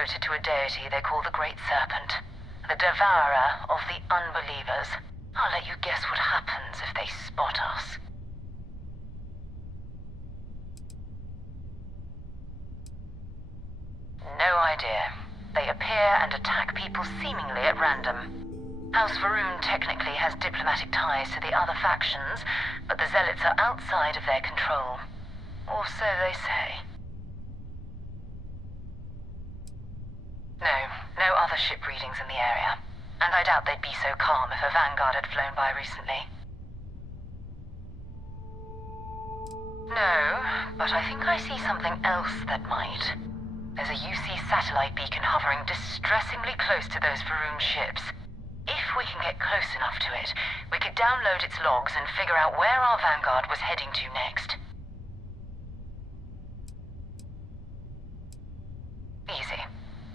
devoted to a deity they call the Great Serpent, the devourer of the unbelievers. I'll let you guess what happens if they spot us. No idea. They appear and attack people seemingly at random. House Varun technically has diplomatic ties to the other factions, but the Zealots are outside of their control. Or so they say. No other ship readings in the area. And I doubt they'd be so calm if a Vanguard had flown by recently. No, but I think I see something else that might. There's a UC satellite beacon hovering distressingly close to those Varun ships. If we can get close enough to it, we could download its logs and figure out where our Vanguard was heading to next. Easy.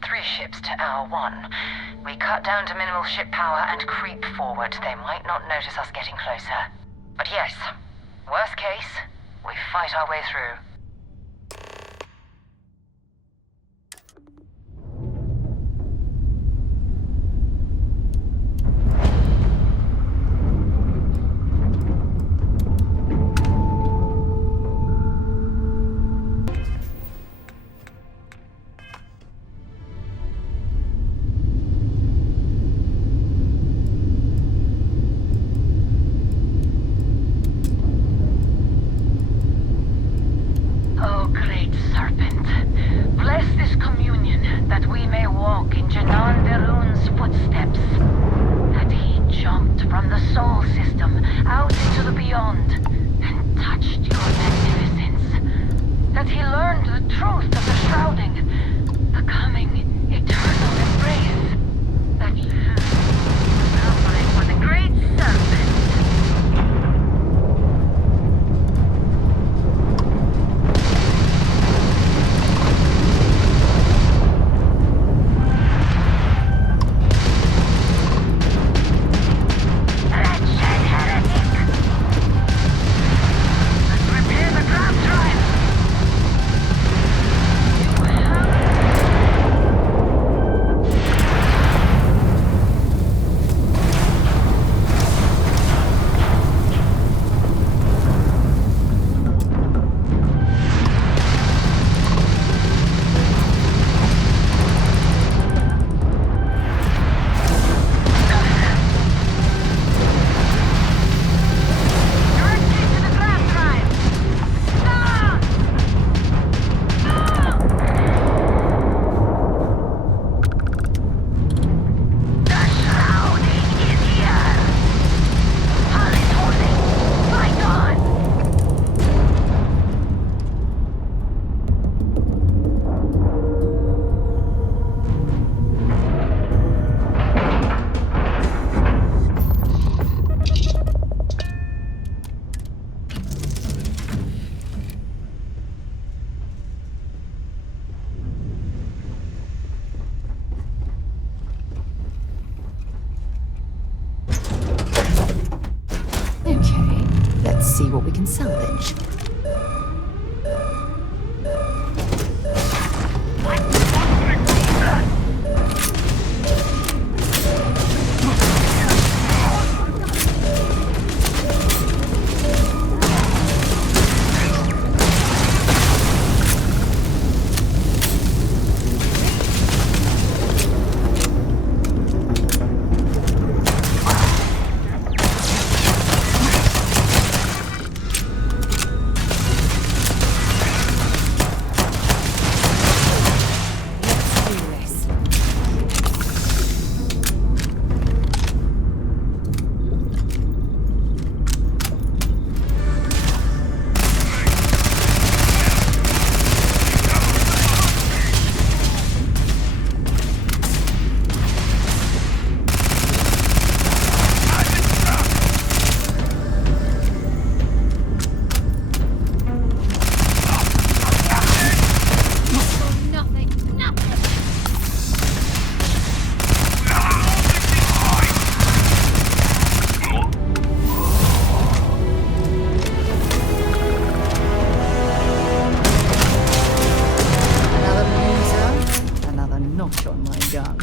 3 ships to hour 1. We cut down to minimal ship power and creep forward. They might not notice us getting closer. But yes, worst case, we fight our way through. See what we can salvage. notch on my gun.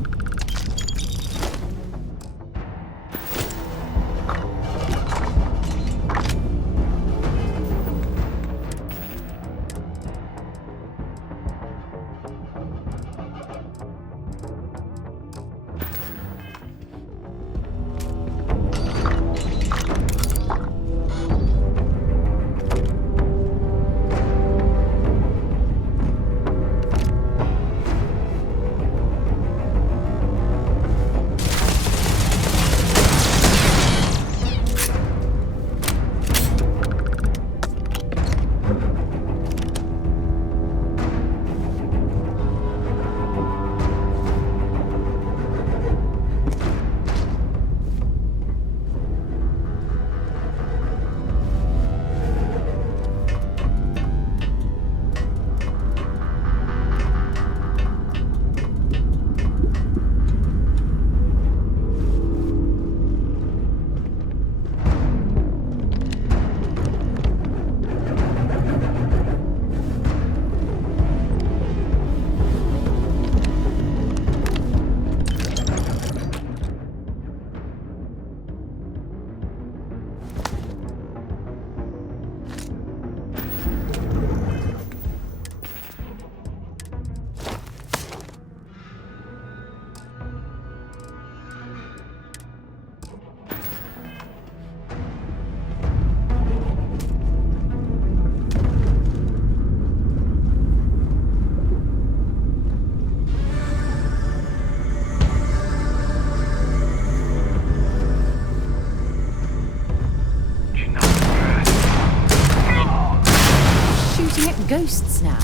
Shooting at ghosts now.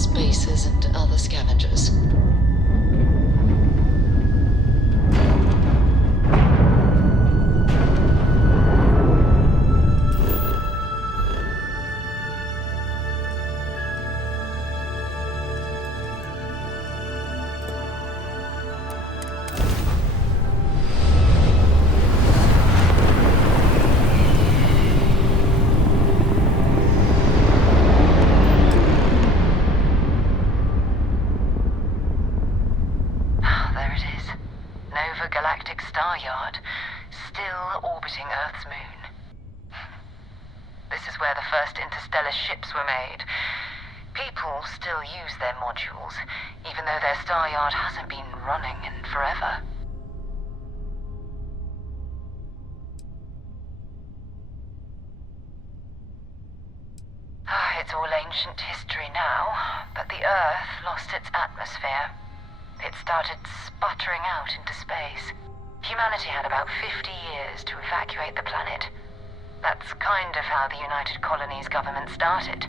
spacers and other scavengers. Galactic Star Yard, still orbiting Earth's moon. This is where the first interstellar ships were made. People still use their modules, even though their star yard hasn't been running in forever. It's all ancient history now, but the Earth lost its atmosphere. It started sputtering out into space. Humanity had about 50 years to evacuate the planet. That's kind of how the United Colonies government started,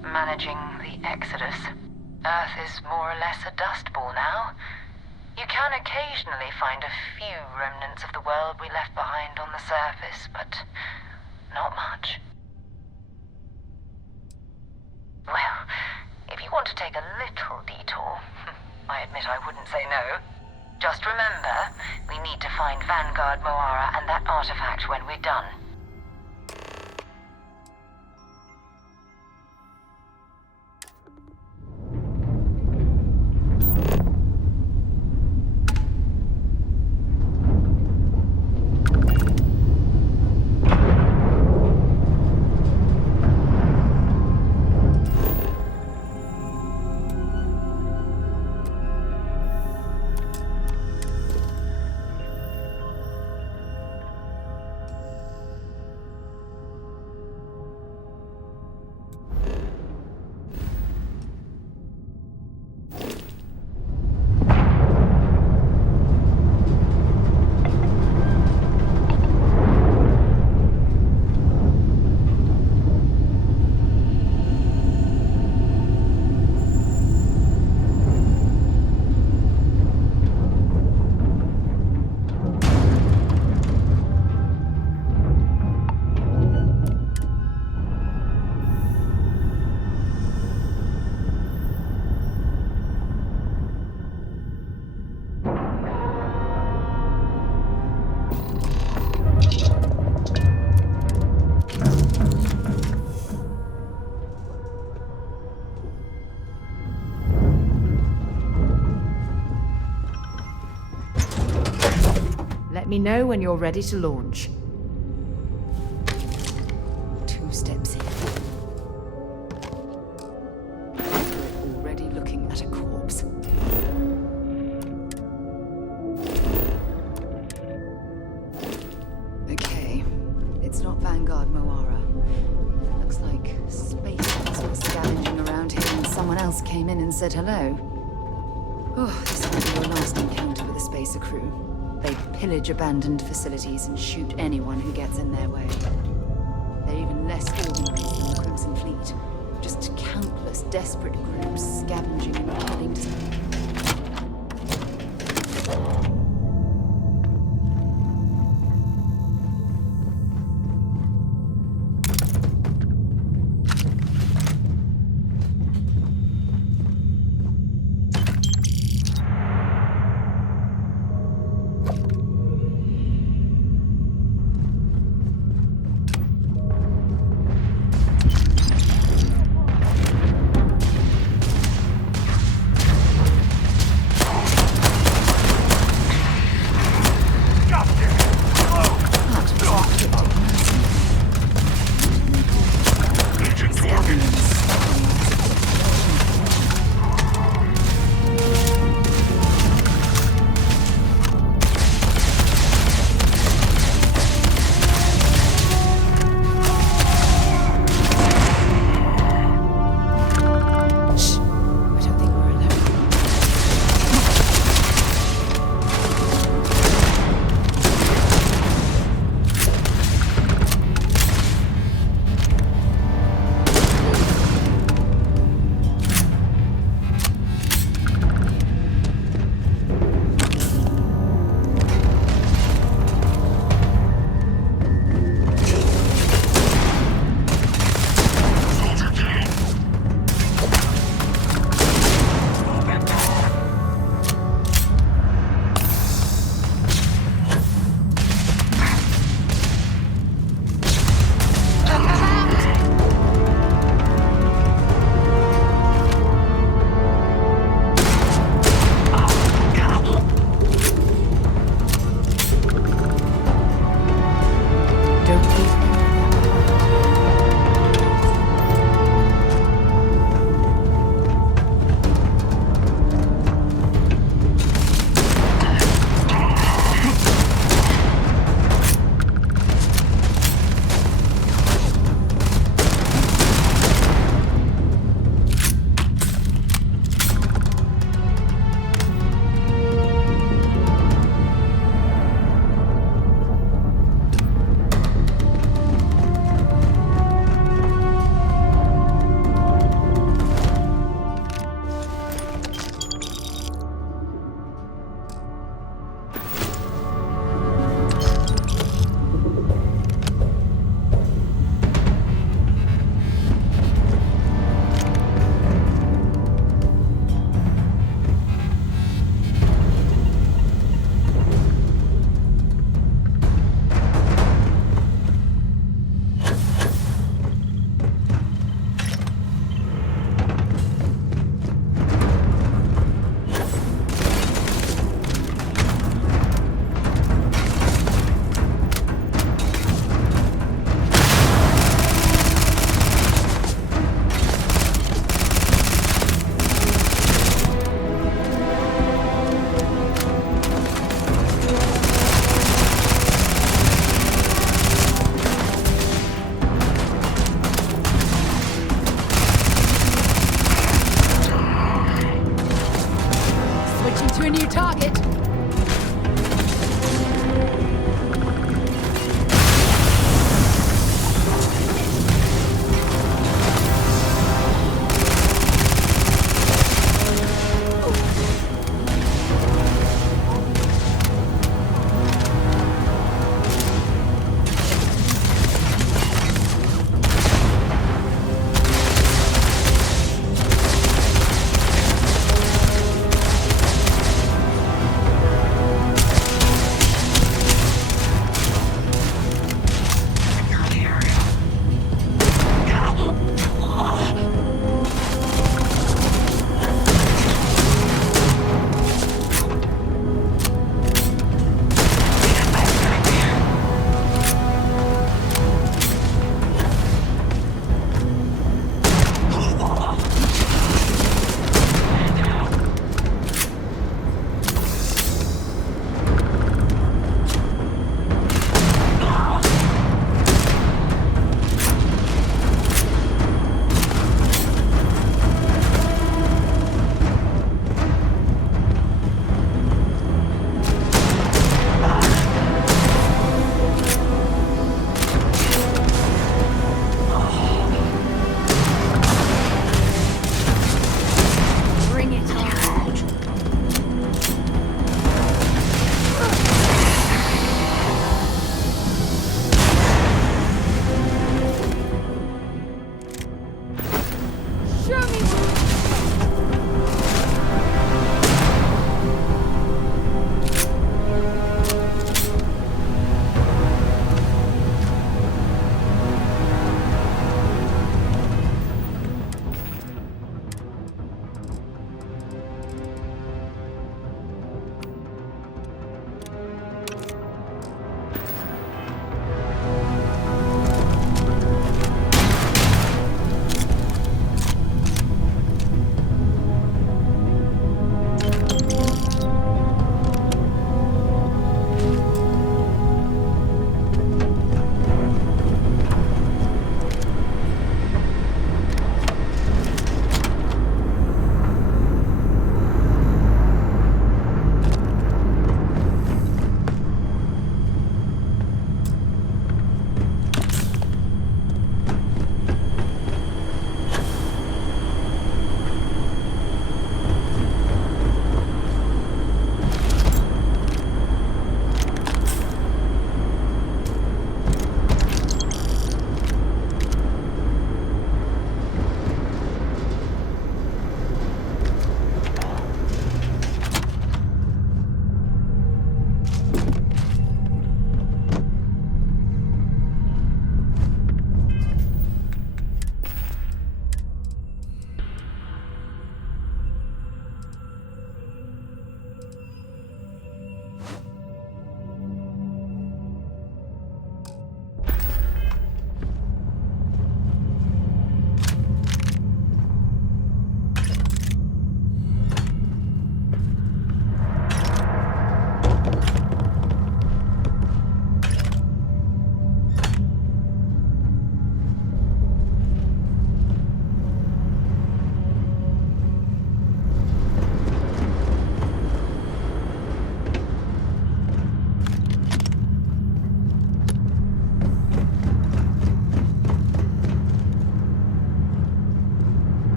managing the exodus. Earth is more or less a dust ball now. You can occasionally find a few remnants of the world we left behind on the surface, but not much. Well, if you want to take a little detour, I admit I wouldn't say no. Just remember, we need to find Vanguard Moara and that artifact when we're done. Let me know when you're ready to launch. 2 steps in. We're already looking at a corpse. Okay, it's not Vanguard Moara. Looks like space were scavenging around here and someone else came in and said hello. Oh, this might be your last encounter with a spacer crew. They pillage abandoned facilities and shoot anyone who gets in their way. They're even less organized than the Crimson Fleet. Just countless desperate groups scavenging and killing. to a new target.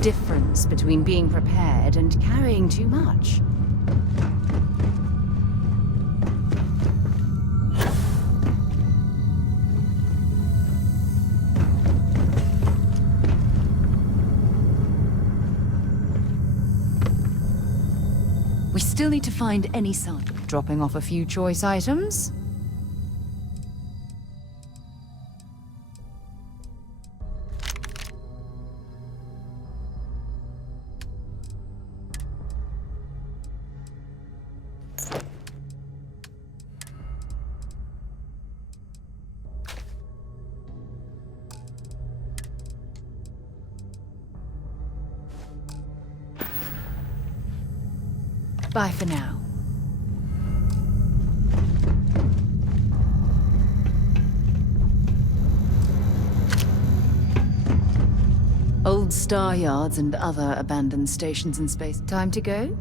Difference between being prepared and carrying too much. We still need to find any sign. Dropping off a few choice items. Bye for now. Old star yards and other abandoned stations in space. Time to go?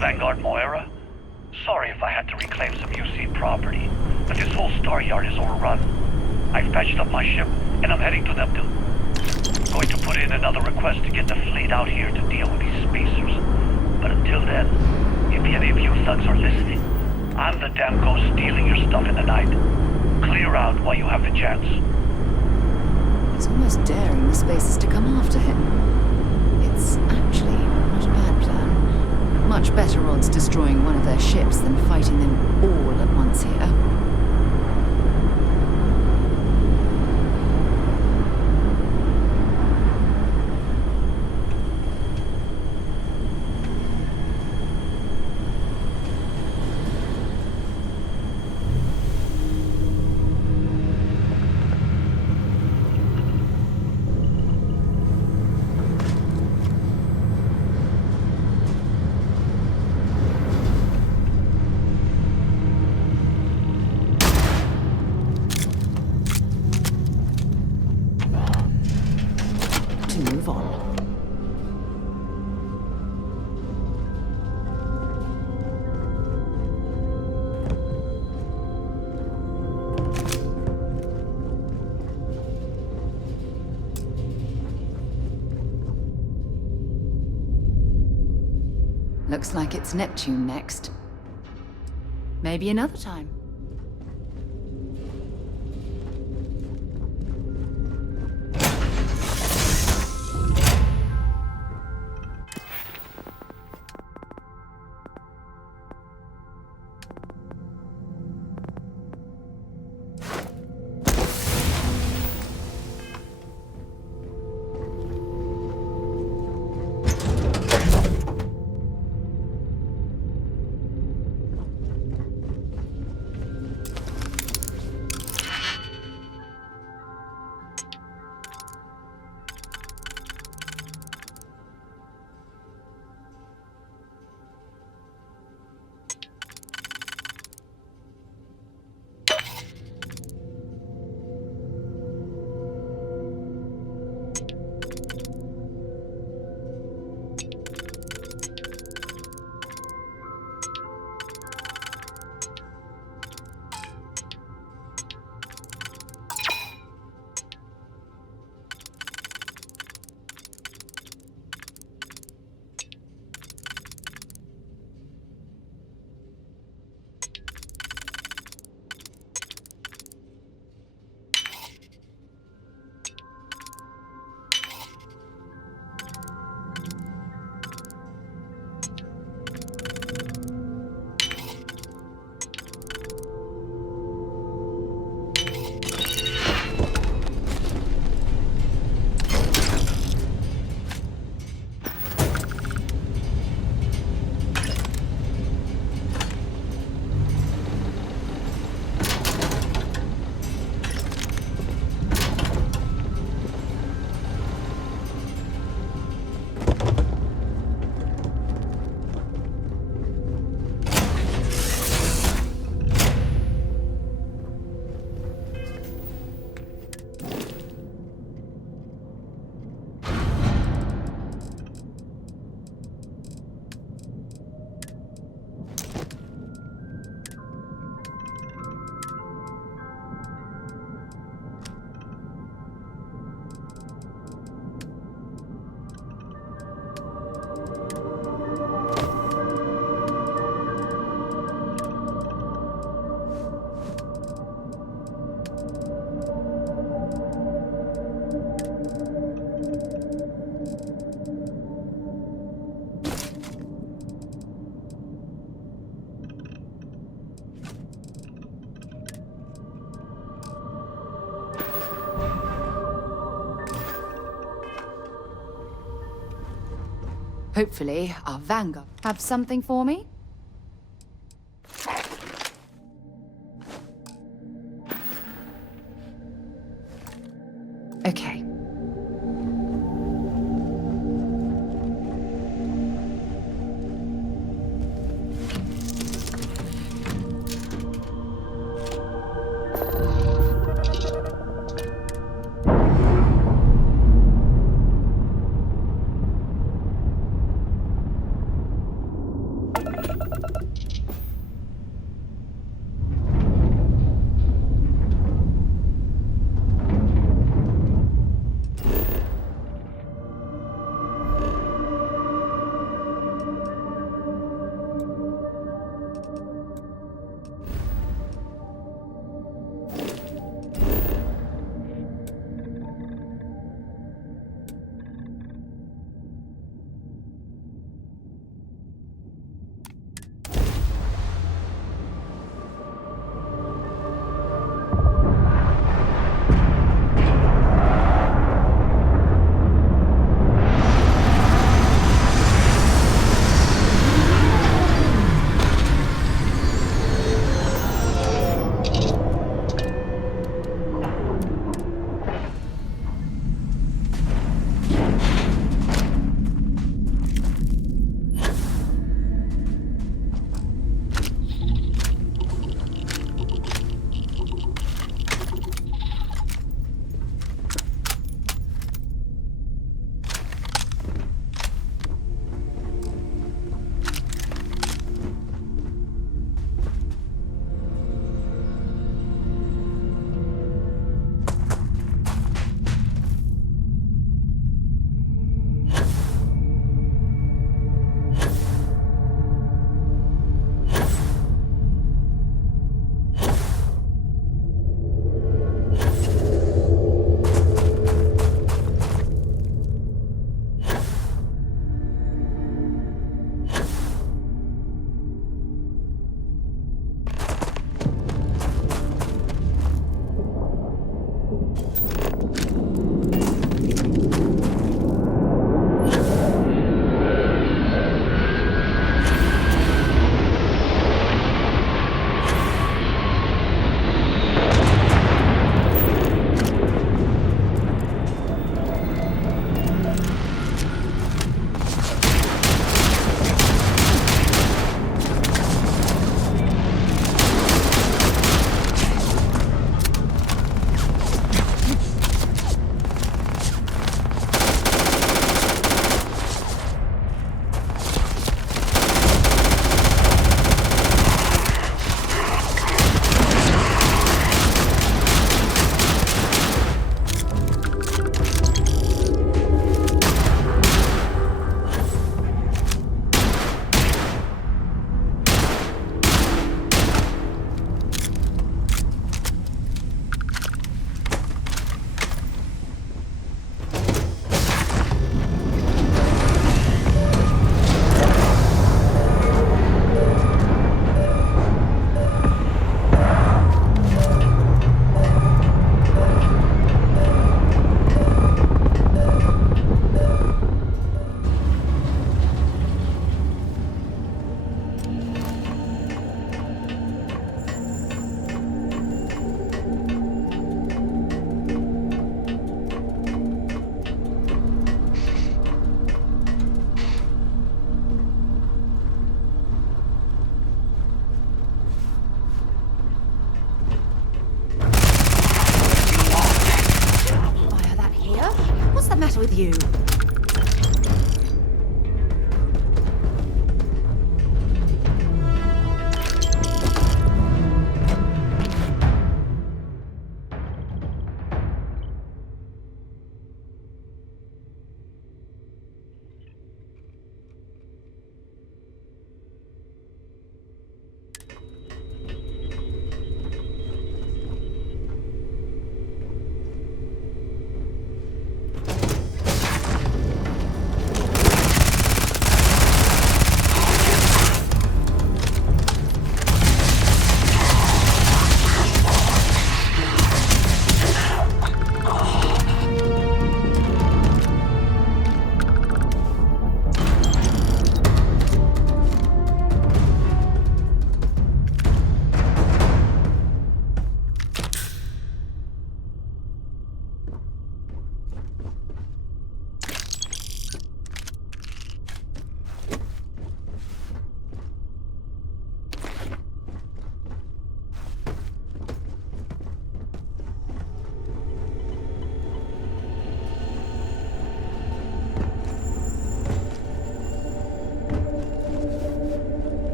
Vanguard Moira? Sorry if I had to reclaim some UC property, but this whole star yard is overrun. I've patched up my ship, and I'm heading to them too. Going to put in another request to get the fleet out here to deal with these spacers. But until then, if any of you thugs are listening, I'm the damn ghost stealing your stuff in the night. Clear out while you have the chance. He's almost daring the spacers to come after him. It's actually not a bad plan. Much better odds destroying one of their ships than fighting them all at once here. Move on. Looks like it's Neptune next. Maybe another time. Hopefully, our Vanguard have something for me. Okay. with you.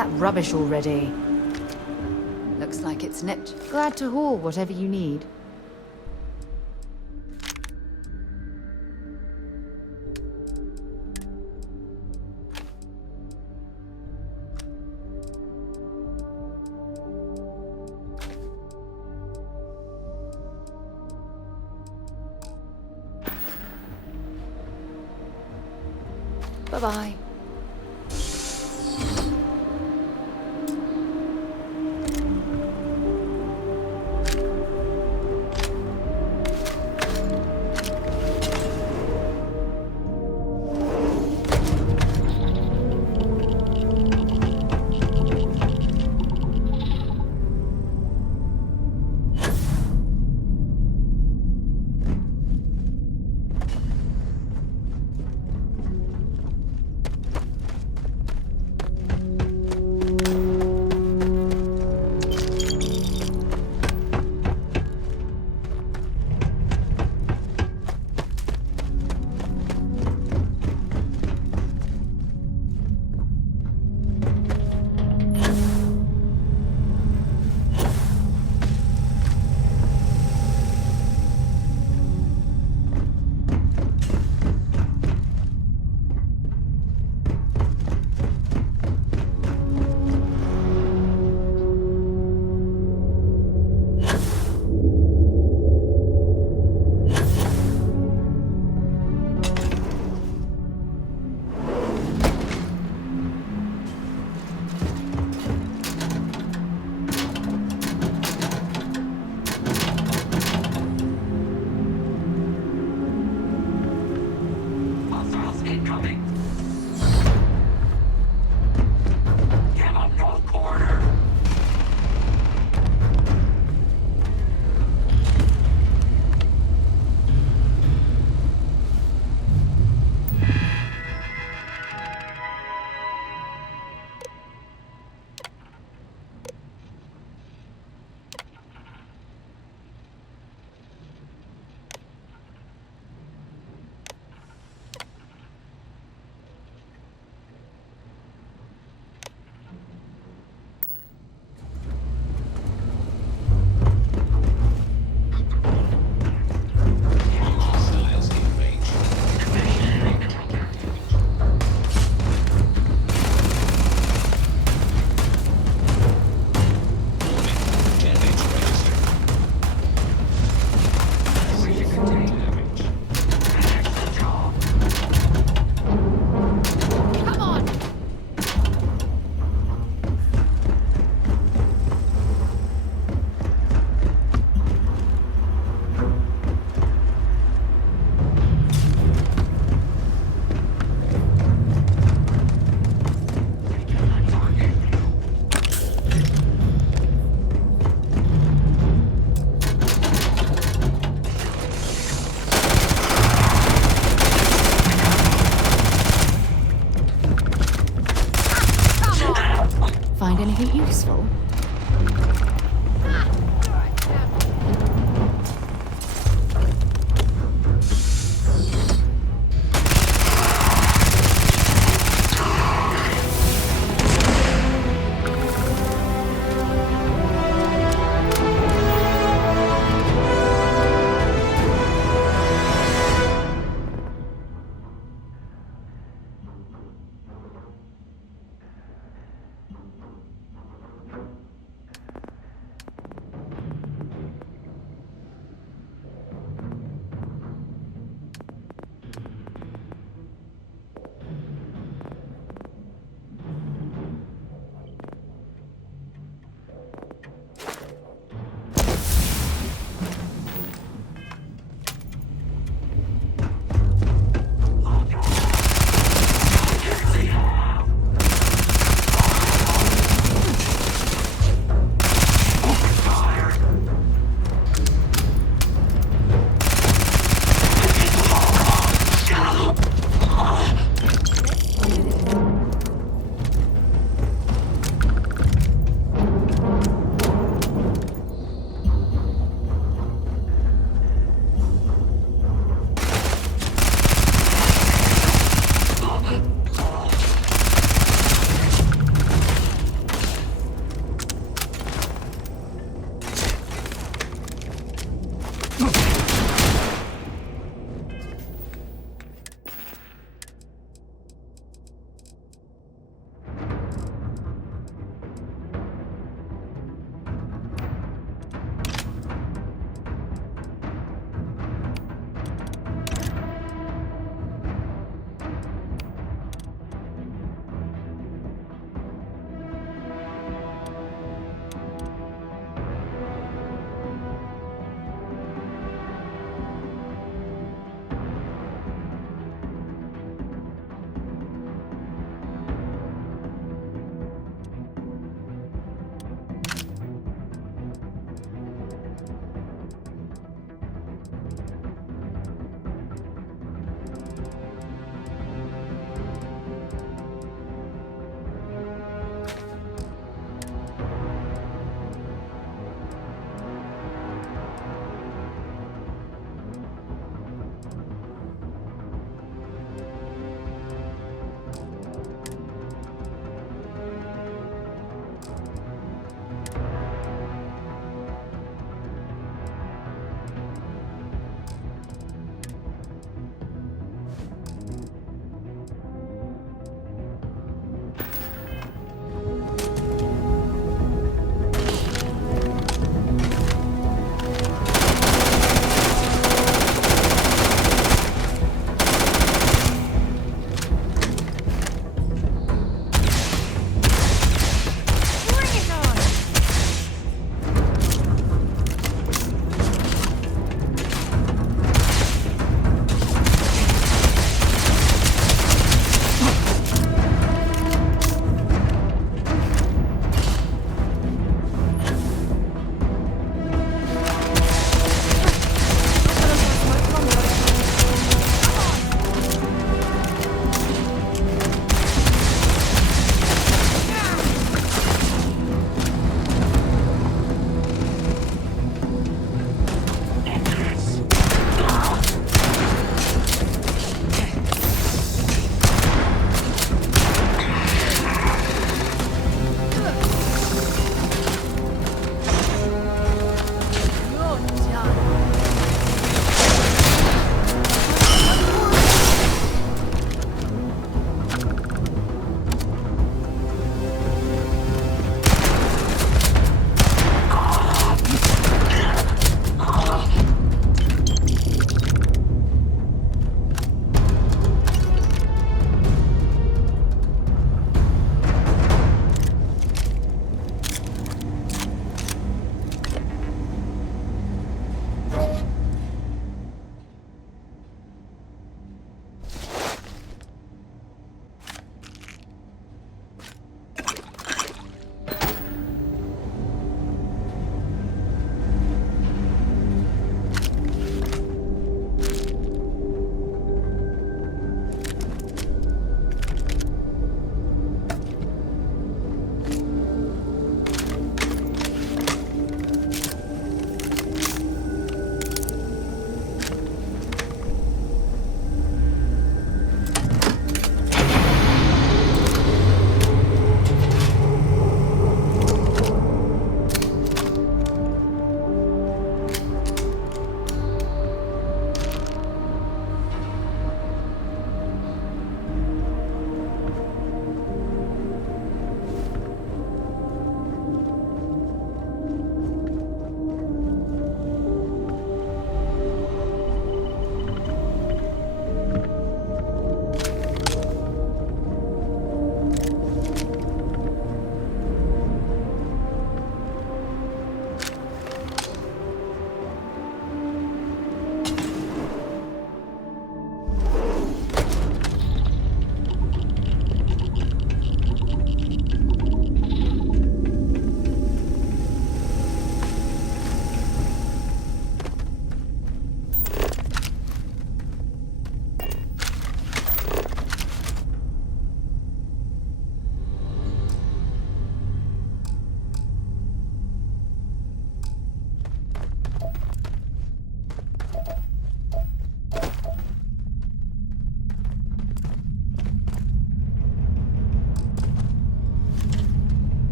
that rubbish already. Looks like it's nipped. Glad to haul whatever you need. Bye-bye.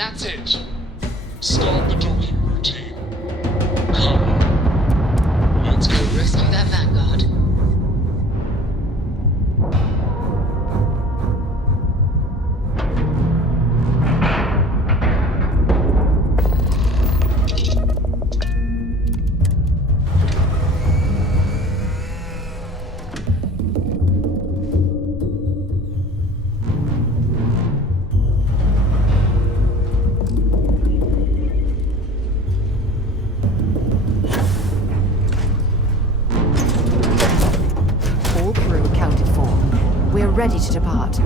That's it. Start the docking routine. Come. Let's go Rescue that Vanguard. ready to depart.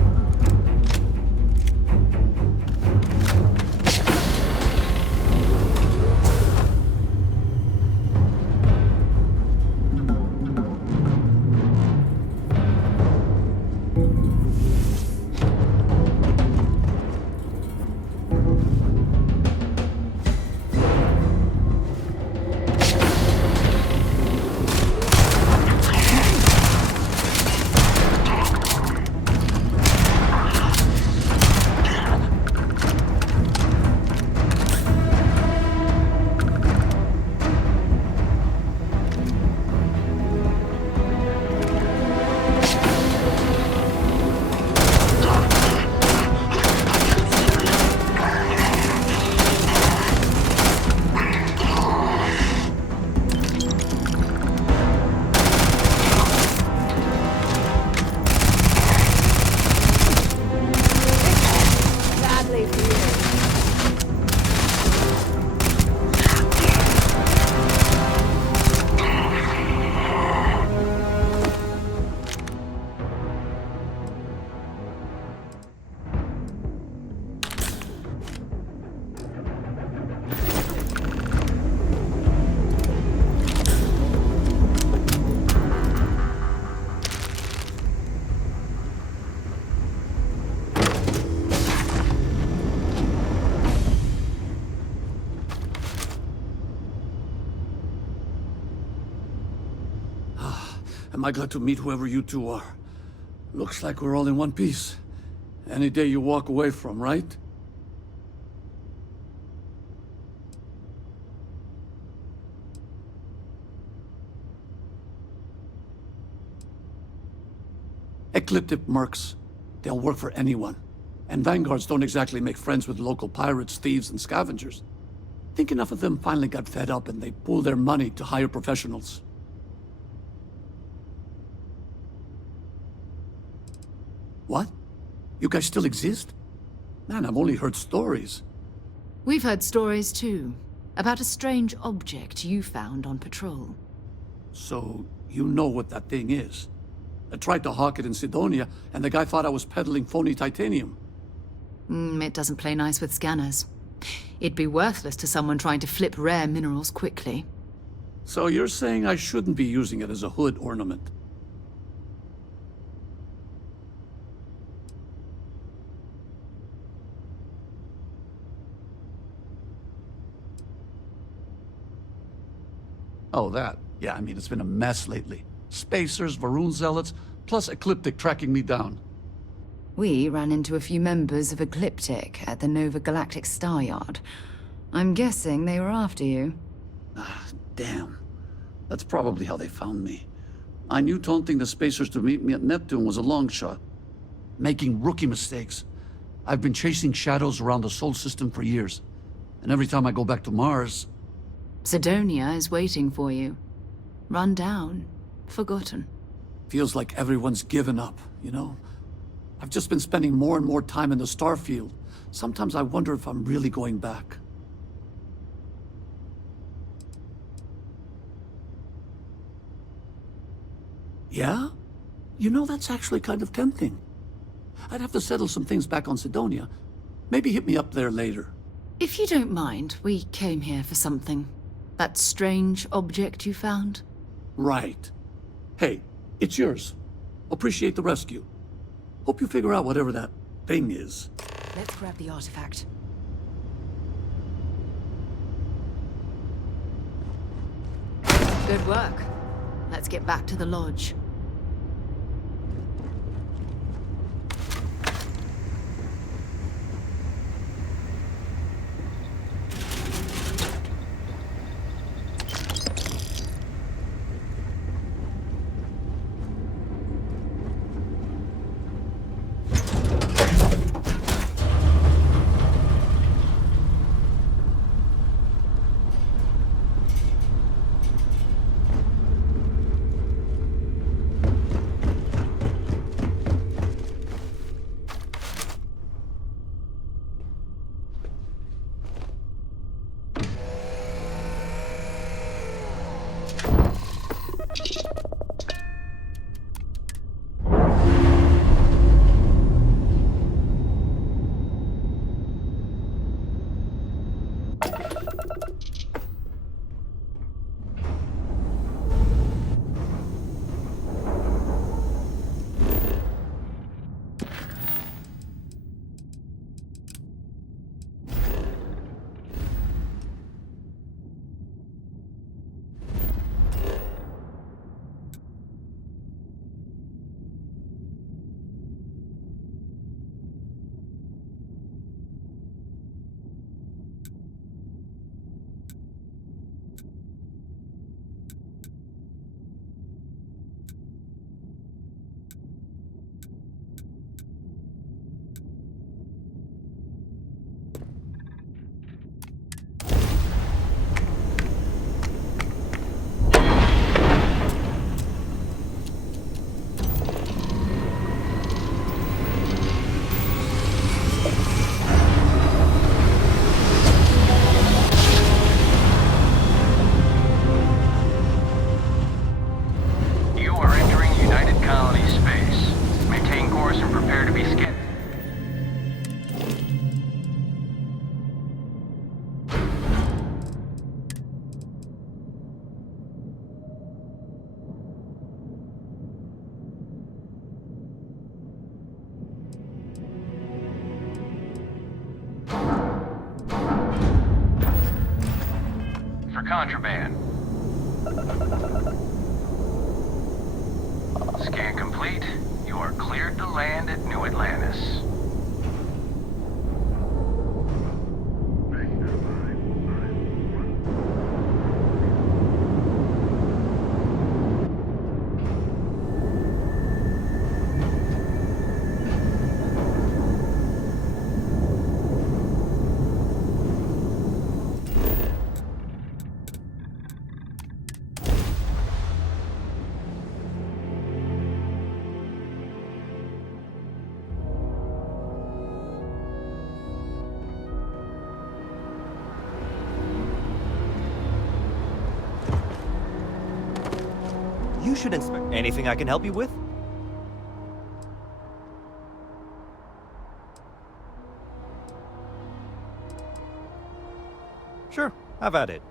Am I glad to meet whoever you two are. Looks like we're all in one piece. Any day you walk away from, right? Ecliptic mercs. They'll work for anyone. And vanguards don't exactly make friends with local pirates, thieves, and scavengers. Think enough of them finally got fed up and they pooled their money to hire professionals. What? You guys still exist? Man, I've only heard stories. We've heard stories too, about a strange object you found on patrol. So, you know what that thing is? I tried to hawk it in Sidonia, and the guy thought I was peddling phony titanium. It doesn't play nice with scanners. It'd be worthless to someone trying to flip rare minerals quickly. So you're saying I shouldn't be using it as a hood ornament? Oh, that. Yeah, I mean, it's been a mess lately. Spacers, Varun zealots, plus Ecliptic tracking me down. We ran into a few members of Ecliptic at the Nova Galactic Star Yard. I'm guessing they were after you. Ah, damn. That's probably how they found me. I knew taunting the Spacers to meet me at Neptune was a long shot. Making rookie mistakes. I've been chasing shadows around the Sol system for years. And every time I go back to Mars... Sidonia is waiting for you. Run down. Forgotten. Feels like everyone's given up, you know? I've just been spending more and more time in the Starfield. Sometimes I wonder if I'm really going back. Yeah? You know, that's actually kind of tempting. I'd have to settle some things back on Sidonia. Maybe hit me up there later. If you don't mind, we came here for something. That strange object you found? Right. Hey, it's yours. Appreciate the rescue. Hope you figure out whatever that thing is. Let's grab the artifact. Good work. Let's get back to the lodge. contraband. Scan complete. You are cleared to land at New Atlantis. You should inspect. Anything I can help you with? Sure, have at it.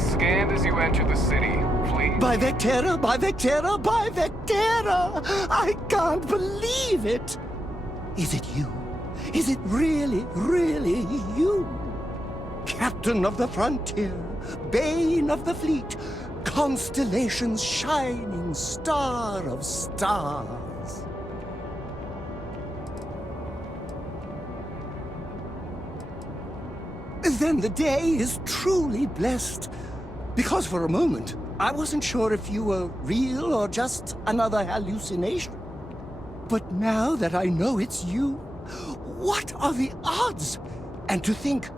Scanned as you enter the city. Please. By Vectera, by Vectera, by Vectera! I can't believe it! Is it you? Is it really, really you? Captain of the frontier, bane of the fleet, constellation's shining star of stars. Then the day is truly blessed. Because for a moment, I wasn't sure if you were real or just another hallucination. But now that I know it's you, what are the odds? And to think,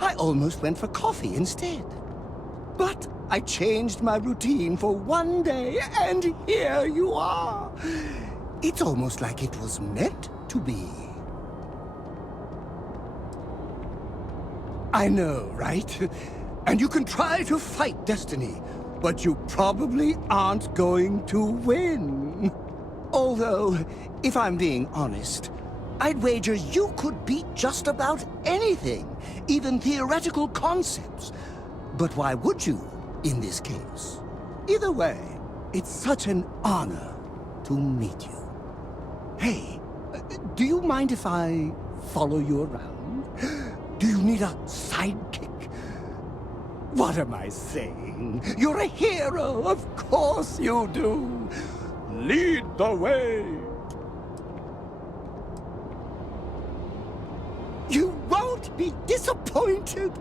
I almost went for coffee instead. But I changed my routine for one day, and here you are. It's almost like it was meant to be. I know, right? And you can try to fight destiny, but you probably aren't going to win. Although, if I'm being honest, I'd wager you could beat just about anything, even theoretical concepts. But why would you, in this case? Either way, it's such an honor to meet you. Hey, do you mind if I follow you around? Do you need a sidekick? What am I saying? You're a hero, of course you do. Lead the way. You won't be disappointed.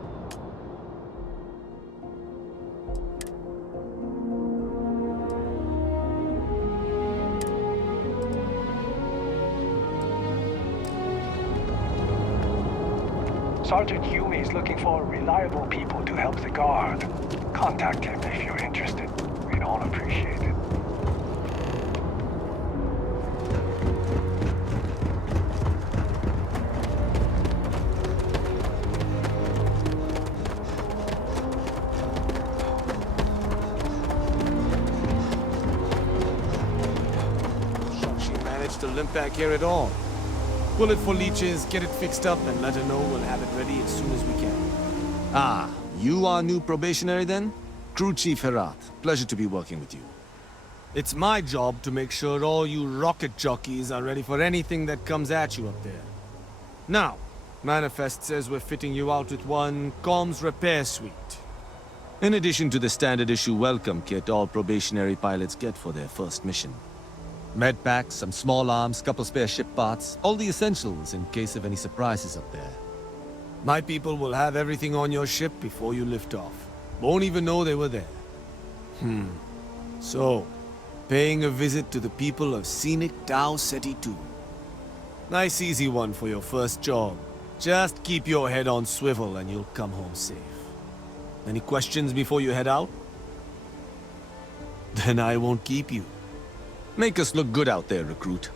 Sergeant Yumi is looking for reliable people to help the guard. Contact him if you're interested. We'd all appreciate it. managed to limp back here at all. Pull it for leeches, get it fixed up, and let her know we'll have it ready as soon as we can. Ah, you are new probationary then? Crew Chief Herat. Pleasure to be working with you. It's my job to make sure all you rocket jockeys are ready for anything that comes at you up there. Now, Manifest says we're fitting you out with one comms repair suite. In addition to the standard issue welcome kit all probationary pilots get for their first mission. Med packs, some small arms, couple spare ship parts, all the essentials in case of any surprises up there. My people will have everything on your ship before you lift off. Won't even know they were there. So, paying a visit to the people of scenic Tau Ceti 2. Nice easy one for your first job. Just keep your head on swivel and you'll come home safe. Any questions before you head out? Then I won't keep you. Make us look good out there, recruit.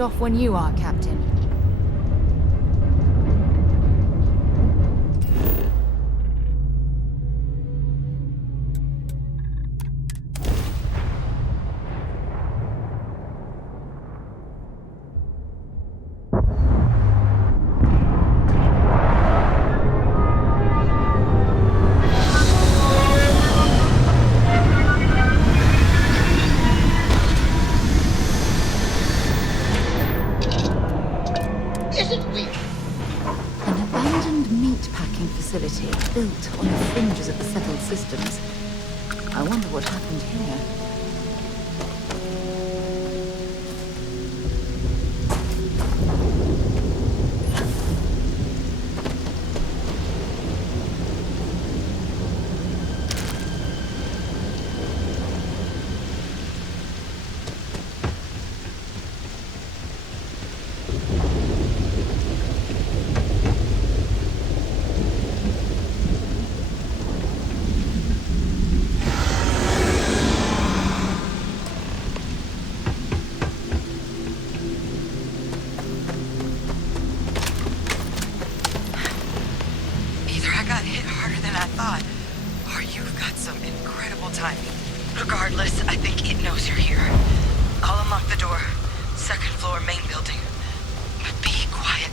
Off when you are, Captain. Built on the fringes of the settled systems. I wonder what happened here. Regardless, I think it knows you're here. I'll unlock the door. Second floor, main building. But be quiet.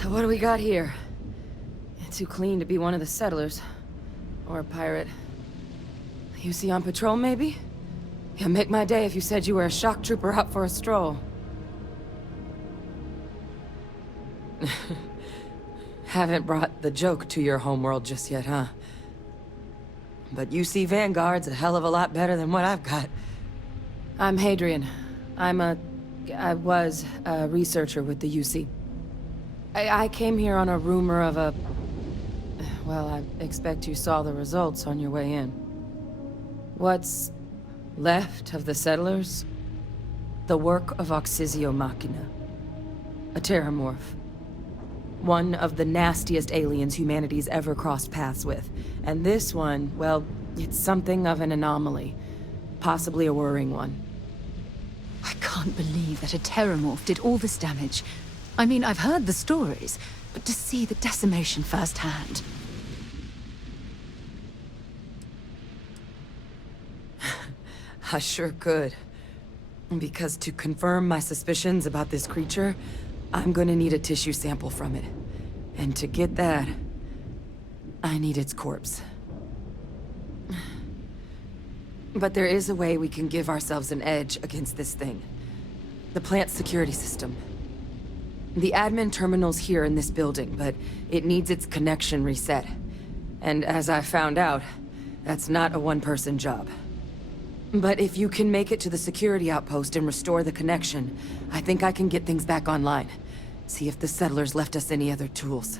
So what do we got here? Too clean to be one of the settlers. Or a pirate. You see on patrol, maybe? Yeah, make my day if you said you were a shock trooper out for a stroll. Haven't brought the joke to your homeworld just yet, huh? But UC Vanguard's a hell of a lot better than what I've got. I'm Hadrian. I was a researcher with the UC. I came here on a rumor of a... Well, I expect you saw the results on your way in. What's left of the settlers? The work of Oxysio Machina. A terramorph. One of the nastiest aliens humanity's ever crossed paths with. And this one, well, it's something of an anomaly. Possibly a worrying one. I can't believe that a terramorph did all this damage. I mean, I've heard the stories, but to see the decimation firsthand... I sure could. Because to confirm my suspicions about this creature, I'm gonna need a tissue sample from it. And to get that, I need its corpse. But there is a way we can give ourselves an edge against this thing. The plant's security system. The admin terminal's here in this building, but it needs its connection reset. And as I found out, that's not a one-person job. But if you can make it to the security outpost and restore the connection, I think I can get things back online. See if the settlers left us any other tools.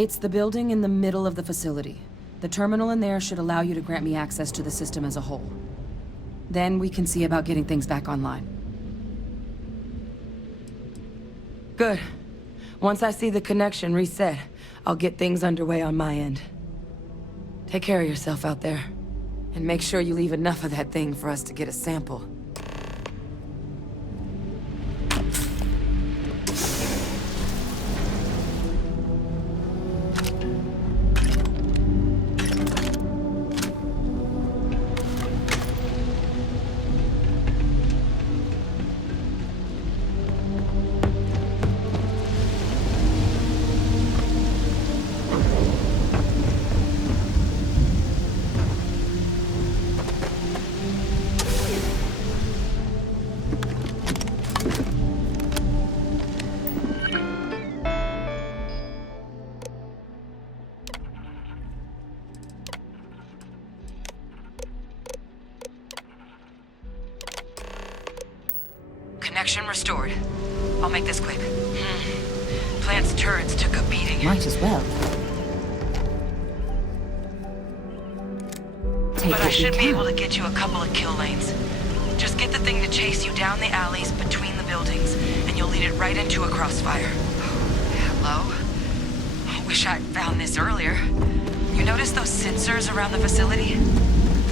It's the building in the middle of the facility. The terminal in there should allow you to grant me access to the system as a whole. Then we can see about getting things back online. Good. Once I see the connection reset, I'll get things underway on my end. Take care of yourself out there. And make sure you leave enough of that thing for us to get a sample. Connection restored. I'll make this quick. Plant's turrets took a beating. Might as well. But I should be able to get you a couple of kill lanes. Just get the thing to chase you down the alleys between the buildings, and you'll lead it right into a crossfire. Hello? Wish I'd found this earlier. You notice those sensors around the facility?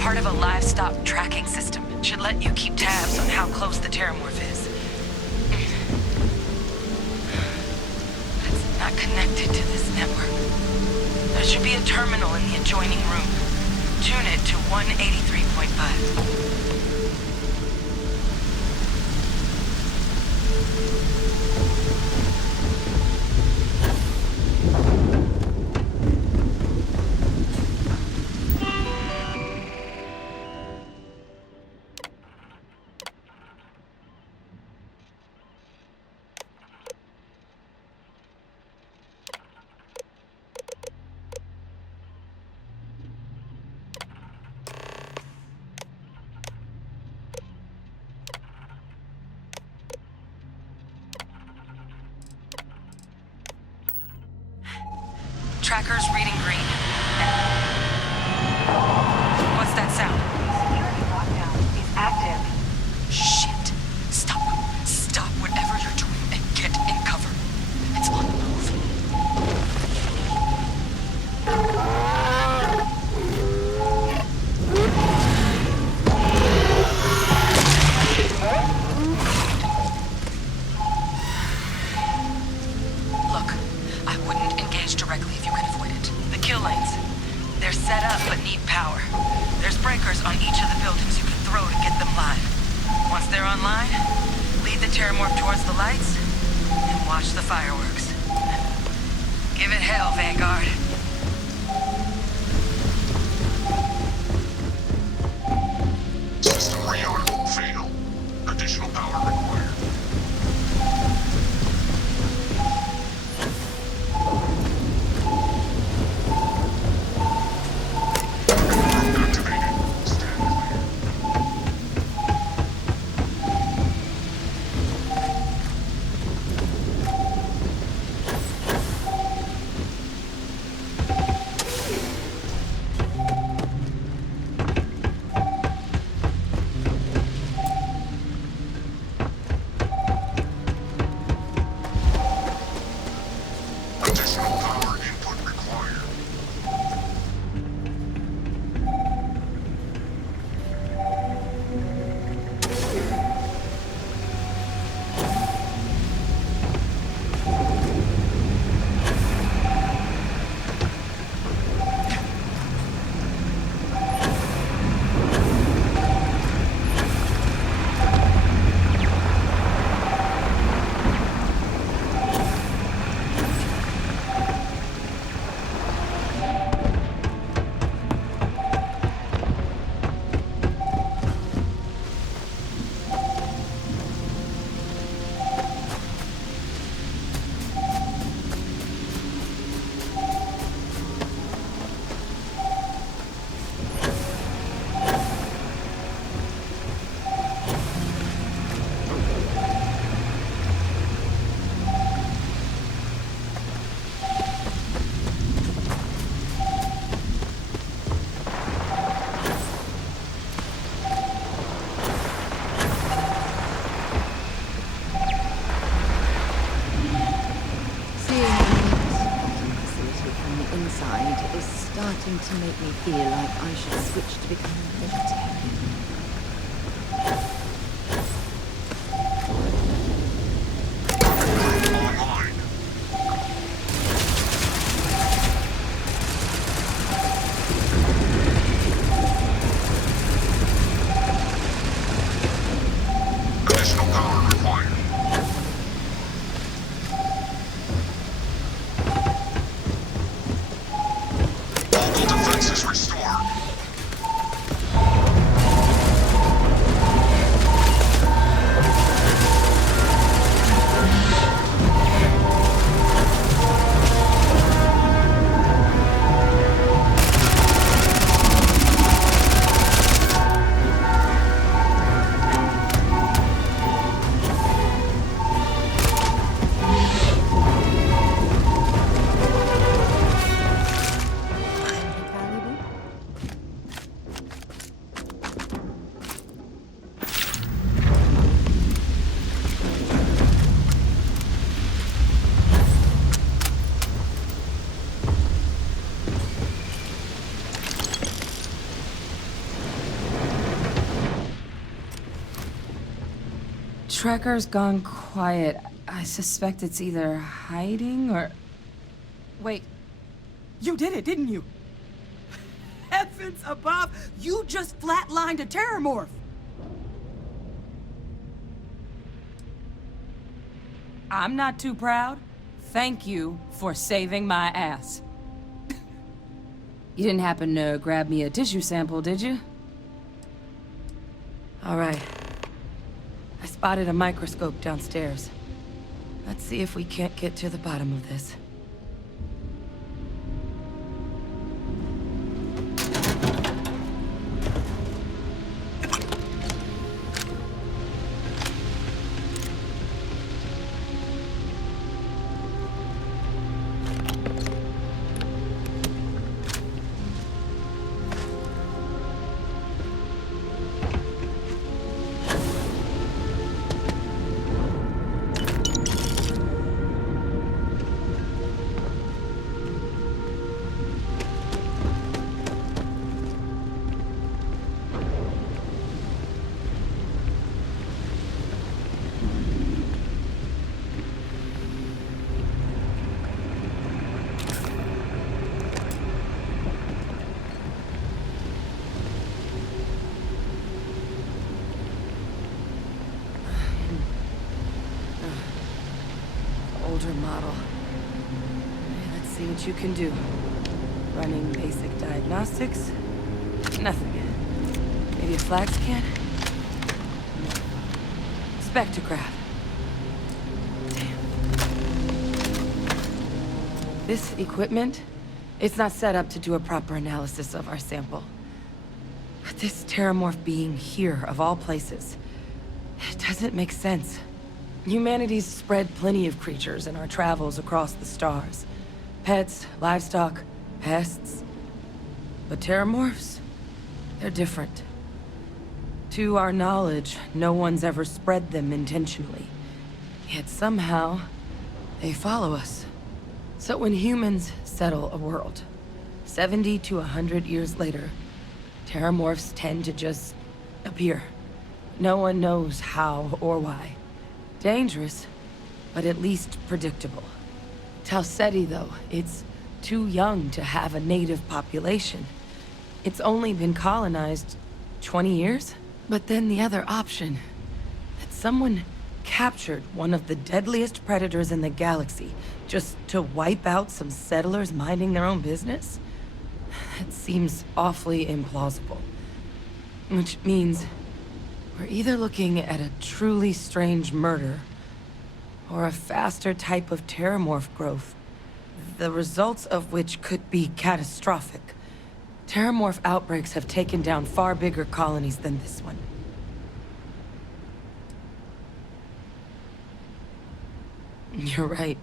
Part of a livestock tracking system. Should let you keep tabs on how close the terramorph is. It's not connected to this network. There should be a terminal in the adjoining room. Tune it to 183.5. Tracker's reading green. What's that sound? Security lockdown is active. Shit. Stop. Stop whatever you're doing and get in cover. It's on the move. Look, I wouldn't engage directly if you can avoid it. The kill lanes. They're set up but need power. There's breakers on each of the buildings you can throw to get them live. Once they're online, lead the terramorph towards the lights and watch the fireworks. Give it hell, Vanguard. System rearm failed. Additional power required. Activated. Stand clear. is starting to make me feel like I should switch to becoming a vegetarian. Trekker's gone quiet. I suspect it's either hiding or... Wait. You did it, didn't you? Heavens above! You just flatlined a terramorph! I'm not too proud. Thank you for saving my ass. You didn't happen to grab me a tissue sample, did you? All right. I spotted a microscope downstairs. Let's see if we can't get to the bottom of this. Older model. Let's see what you can do. Running basic diagnostics. Nothing. Maybe a flag scan? Spectrograph. Damn. This equipment, it's not set up to do a proper analysis of our sample. But this terramorph being here, of all places, it doesn't make sense. Humanity's spread plenty of creatures in our travels across the stars. Pets, livestock, pests. But terramorphs? They're different. To our knowledge, no one's ever spread them intentionally. Yet somehow, they follow us. So when humans settle a world, 70 to 100 years later, terramorphs tend to just appear. No one knows how or why. Dangerous, but at least predictable. Talseti, though, it's too young to have a native population. It's only been colonized 20 years? But then the other option, that someone captured one of the deadliest predators in the galaxy just to wipe out some settlers minding their own business? That seems awfully implausible. Which means we're either looking at a truly strange murder, or a faster type of terramorph growth, the results of which could be catastrophic. Terramorph outbreaks have taken down far bigger colonies than this one. You're right.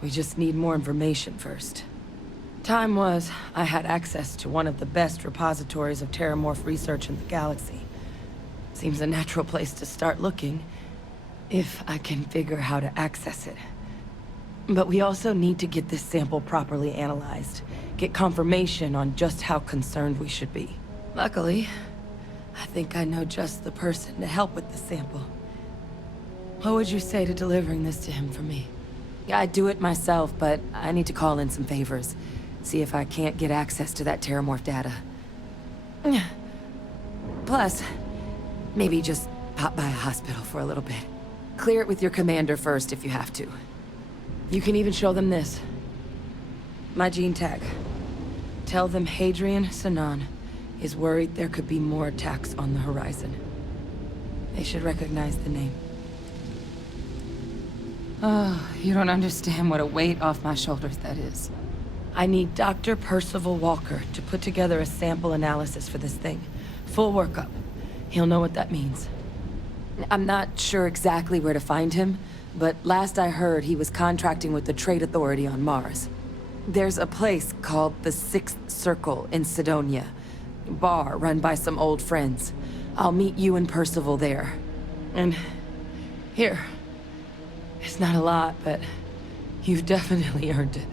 We just need more information first. Time was, I had access to one of the best repositories of terramorph research in the galaxy. Seems a natural place to start looking, if I can figure how to access it. But we also need to get this sample properly analyzed. Get confirmation on just how concerned we should be. Luckily, I think I know just the person to help with the sample. What would you say to delivering this to him for me? Yeah, I'd do it myself, but I need to call in some favors. See if I can't get access to that Terramorph data. Plus, maybe just pop by a hospital for a little bit. Clear it with your commander first if you have to. You can even show them this. My gene tag. Tell them Hadrian Sinan is worried there could be more attacks on the horizon. They should recognize the name. Oh, you don't understand what a weight off my shoulders that is. I need Dr. Percival Walker to put together a sample analysis for this thing. Full workup. He'll know what that means. I'm not sure exactly where to find him, but last I heard he was contracting with the Trade Authority on Mars. There's a place called the Sixth Circle in Sidonia. Bar run by some old friends. I'll meet you and Percival there. And here. It's not a lot, but you've definitely earned it.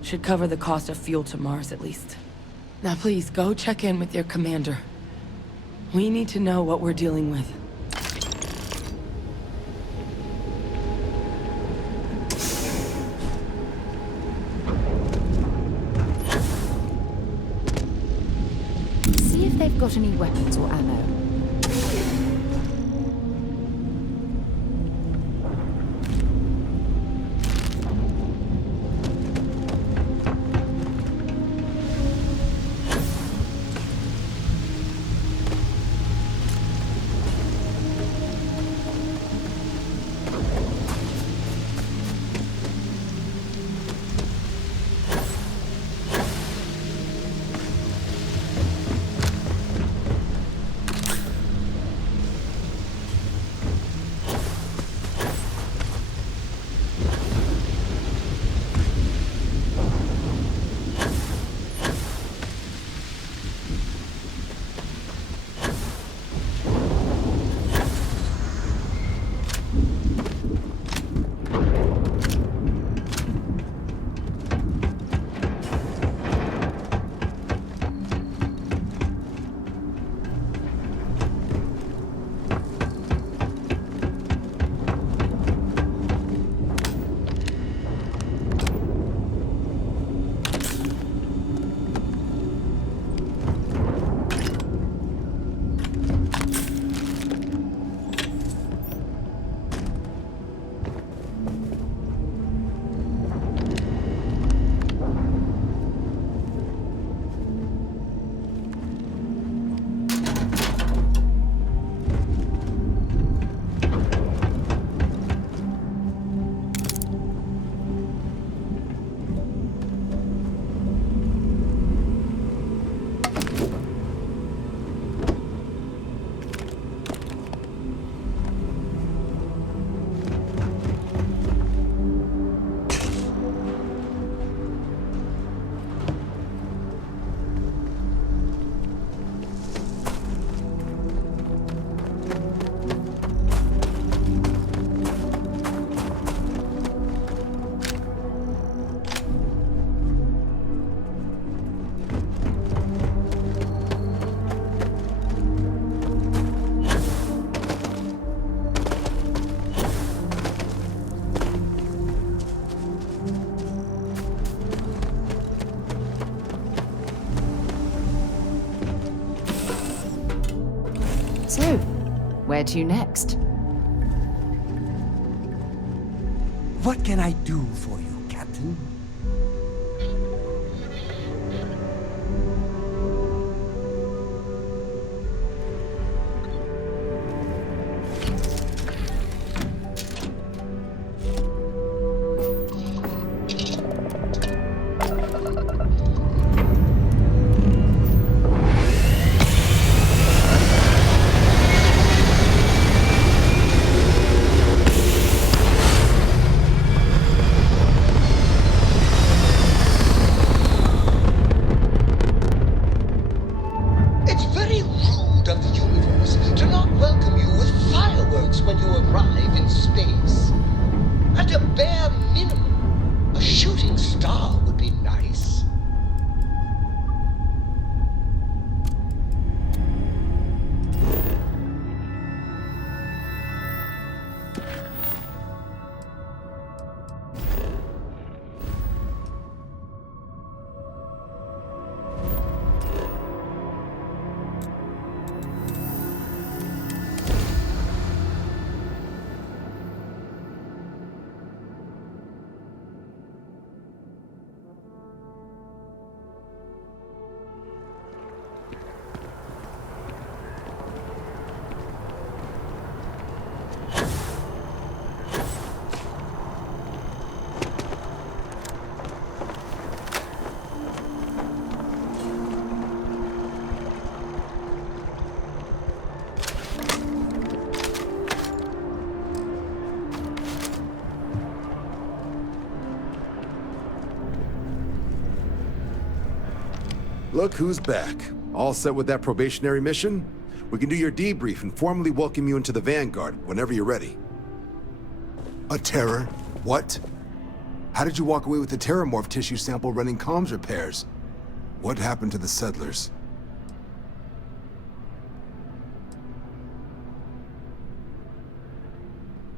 Should cover the cost of fuel to Mars at least. Now please, go check in with your commander. We need to know what we're dealing with. See if they've got any weapons or ammo. So, where to next? What can I do for you, Captain? Look who's back. All set with that probationary mission? We can do your debrief and formally welcome you into the Vanguard whenever you're ready. A terror? What? How did you walk away with the terramorph tissue sample running comms repairs? What happened to the settlers?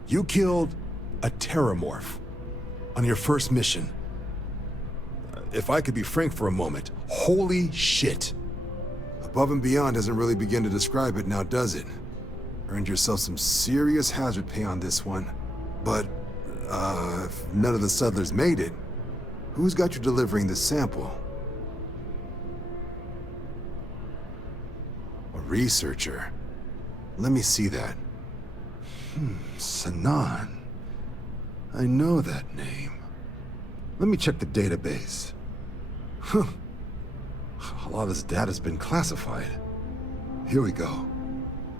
You killed a terramorph on your first mission. If I could be frank for a moment, holy shit. Above and beyond doesn't really begin to describe it now, does it? Earned yourself some serious hazard pay on this one. But, if none of the settlers made it, who's got you delivering the sample? A researcher. Let me see that. Sanan. I know that name. Let me check the database. Huh. A lot of this data's been classified. Here we go.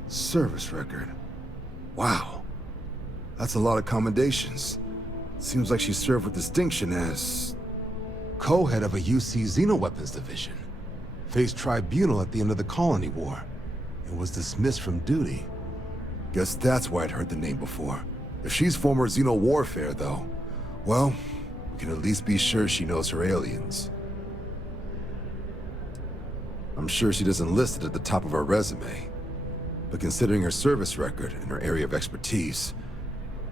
Service record. Wow. That's a lot of commendations. Seems like she served with distinction as co-head of a UC Xenoweapons division. Faced tribunal at the end of the Colony War, and was dismissed from duty. Guess that's why I'd heard the name before. If she's former Xeno warfare, though, well, we can at least be sure she knows her aliens. I'm sure she doesn't list it at the top of her resume. But considering her service record and her area of expertise,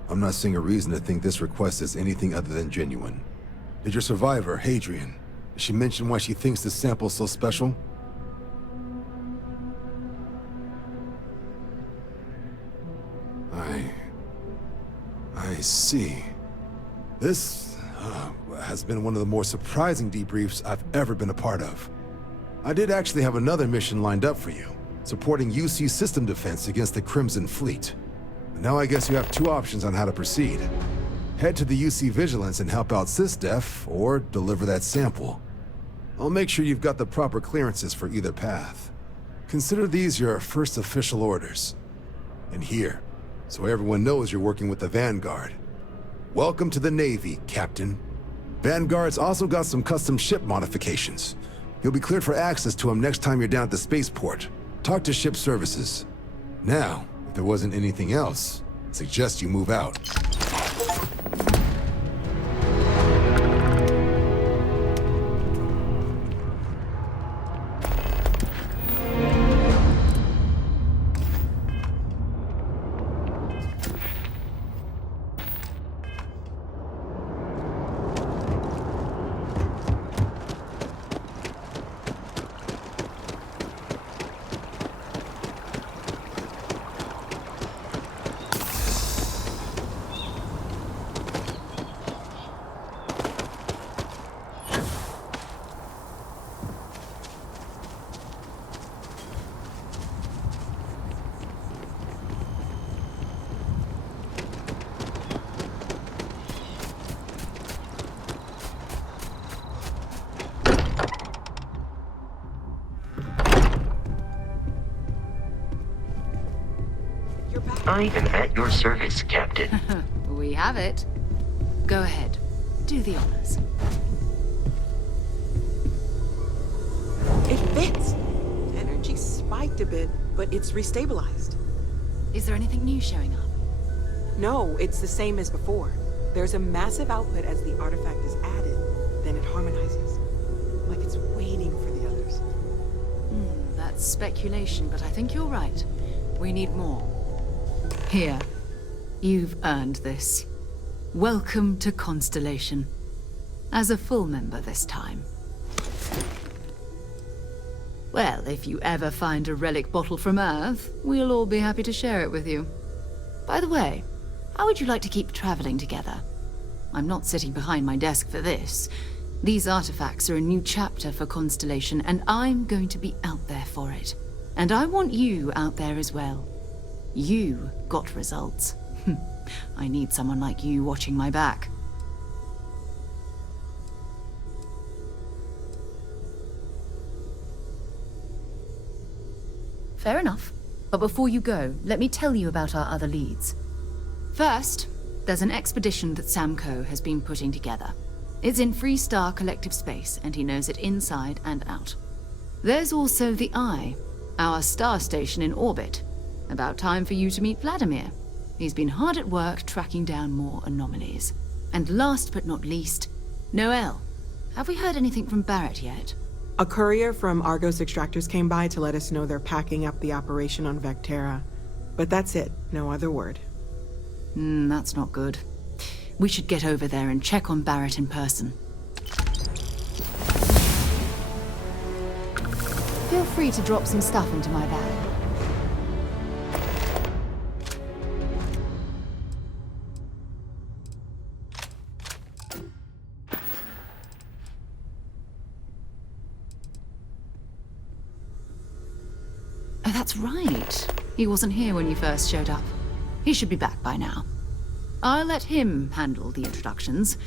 I'm not seeing a reason to think this request is anything other than genuine. Did your survivor, Hadrian, did she mention why she thinks this sample's so special? I see. This has been one of the more surprising debriefs I've ever been a part of. I did actually have another mission lined up for you, supporting UC system defense against the Crimson Fleet. But now I guess you have two options on how to proceed. Head to the UC Vigilance and help out SysDef, or deliver that sample. I'll make sure you've got the proper clearances for either path. Consider these your first official orders. And here, so everyone knows you're working with the Vanguard. Welcome to the Navy, Captain. Vanguard's also got some custom ship modifications. You'll be cleared for access to them next time you're down at the spaceport. Talk to ship services. Now, if there wasn't anything else, I suggest you move out. I am at your service, Captain. We have it. Go ahead. Do the honors. It fits. Energy spiked a bit, but it's restabilized. Is there anything new showing up? No, it's the same as before. There's a massive output as the artifact is added, then it harmonizes. Like it's waiting for the others. That's speculation, but I think you're right. We need more. Here. You've earned this. Welcome to Constellation. As a full member this time. Well, if you ever find a relic bottle from Earth, we'll all be happy to share it with you. By the way, how would you like to keep traveling together? I'm not sitting behind my desk for this. These artifacts are a new chapter for Constellation, and I'm going to be out there for it. And I want you out there as well. You got results. I need someone like you watching my back. Fair enough. But before you go, let me tell you about our other leads. First, there's an expedition that Samco has been putting together. It's in Freestar Collective Space, and he knows it inside and out. There's also the Eye, our star station in orbit. About time for you to meet Vladimir. He's been hard at work tracking down more anomalies. And last but not least, Noel. Have we heard anything from Barrett yet? A courier from Argos Extractors came by to let us know they're packing up the operation on Vectera. But that's it, no other word. That's not good. We should get over there and check on Barrett in person. Feel free to drop some stuff into my bag. Oh, that's right. He wasn't here when you first showed up. He should be back by now. I'll let him handle the introductions.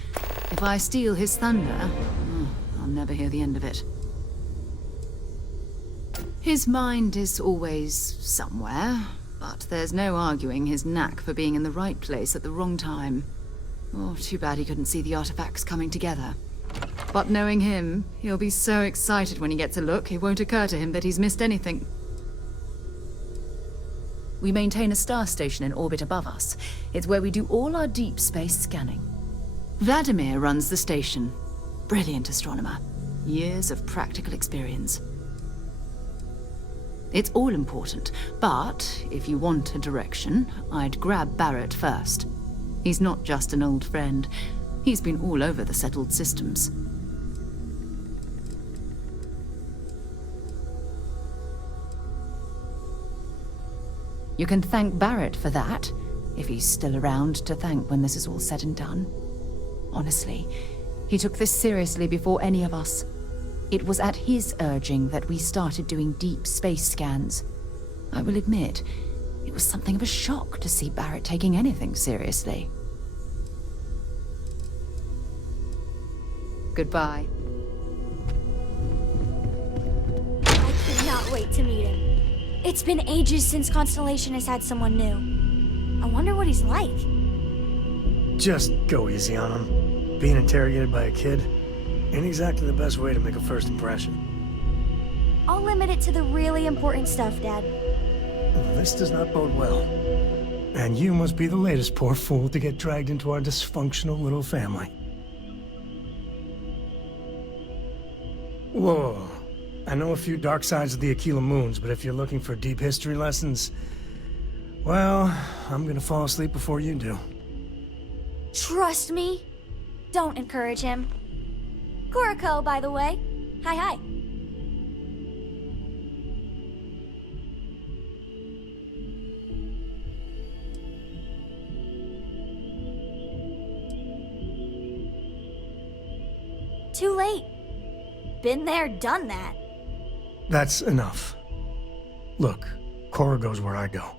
If I steal his thunder, I'll never hear the end of it. His mind is always somewhere, but there's no arguing his knack for being in the right place at the wrong time. Oh, too bad he couldn't see the artifacts coming together. But knowing him, he'll be so excited when he gets a look, it won't occur to him that he's missed anything. We maintain a star station in orbit above us. It's where we do all our deep space scanning. Vladimir runs the station. Brilliant astronomer. Years of practical experience. It's all important, but if you want a direction, I'd grab Barrett first. He's not just an old friend. He's been all over the settled systems. You can thank Barrett for that, if he's still around to thank when this is all said and done. Honestly, he took this seriously before any of us. It was at his urging that we started doing deep space scans. I will admit, it was something of a shock to see Barrett taking anything seriously. Goodbye. I cannot wait to meet him. It's been ages since Constellation has had someone new. I wonder what he's like. Just go easy on him. Being interrogated by a kid ain't exactly the best way to make a first impression. I'll limit it to the really important stuff, Dad. This does not bode well. And you must be the latest poor fool to get dragged into our dysfunctional little family. Whoa. I know a few dark sides of the Aquila Moons, but if you're looking for deep history lessons, well, I'm gonna fall asleep before you do. Trust me. Don't encourage him. Kuriko, by the way. Hi. Too late. Been there, done that. That's enough. Look, Cora goes where I go.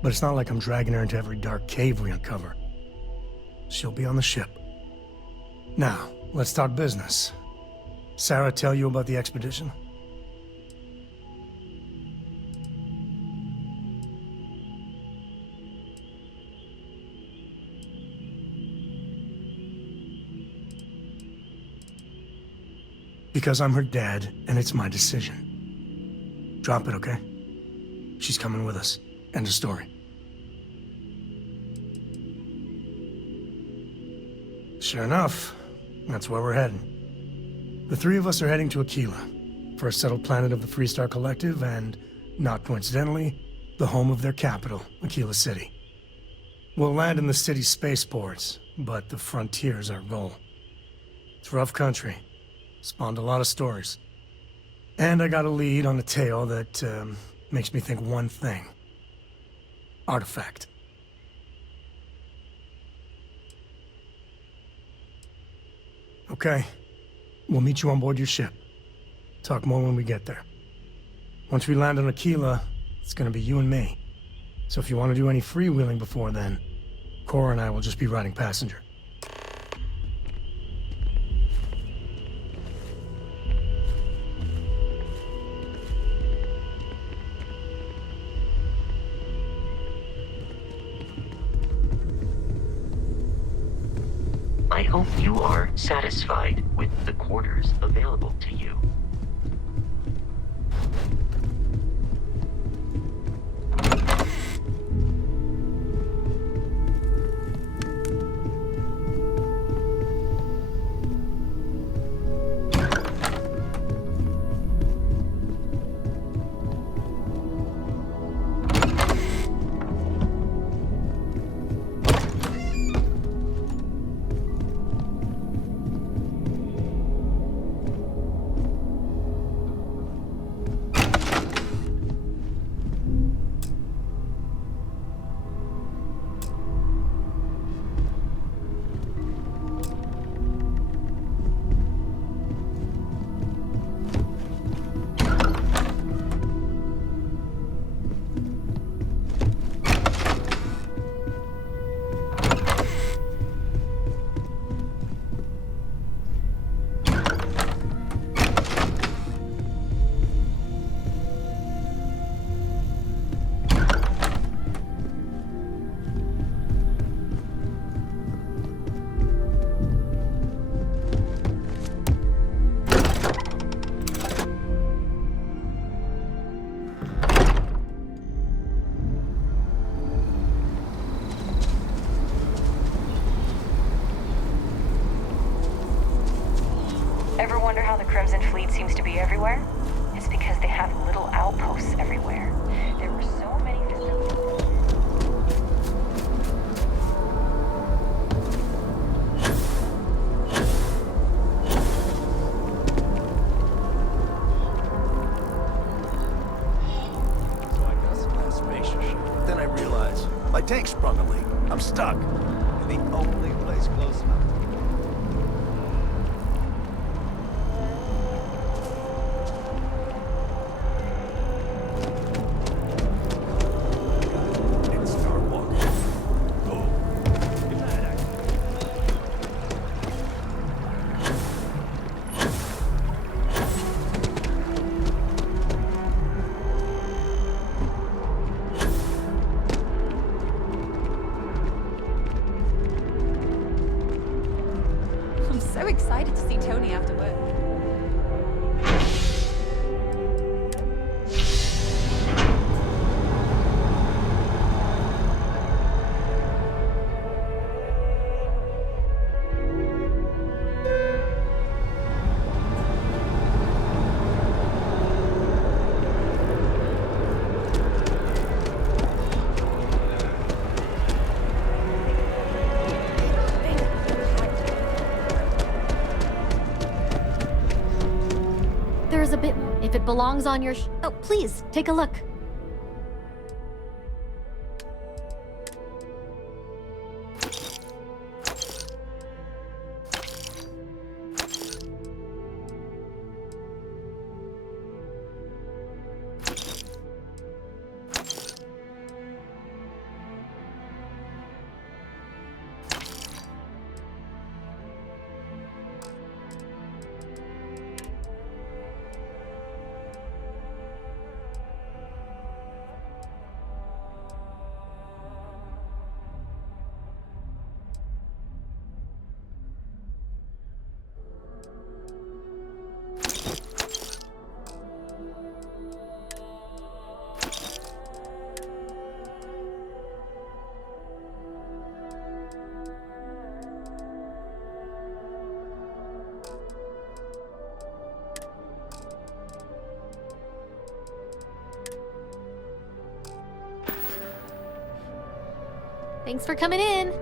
But it's not like I'm dragging her into every dark cave we uncover. She'll be on the ship. Now, let's start business. Sarah tell you about the expedition? Because I'm her dad, and it's my decision. Drop it, okay? She's coming with us. End of story. Sure enough, that's where we're heading. The three of us are heading to Aquila, first settled planet of the Freestar Collective, and, not coincidentally, the home of their capital, Aquila City. We'll land in the city's spaceports, but the frontier's our goal. It's rough country. Spawned a lot of stories. And I got a lead on a tale that makes me think one thing. Artifact. Okay. We'll meet you on board your ship. Talk more when we get there. Once we land on Aquila, it's gonna be you and me. So if you want to do any freewheeling before then, Cora and I will just be riding passenger. I hope you are satisfied with the quarters available to you. Ever wonder how the Crimson Fleet seems to be everywhere? It's because they have little outposts everywhere. There were so many facilities. So I got some last spaceship. Then I realized my tank sprung a leak. I'm stuck. And the only place close enough. I'm so excited to see Tony after work. There's a bit more. If it belongs on your oh, please, take a look. Thanks for coming in.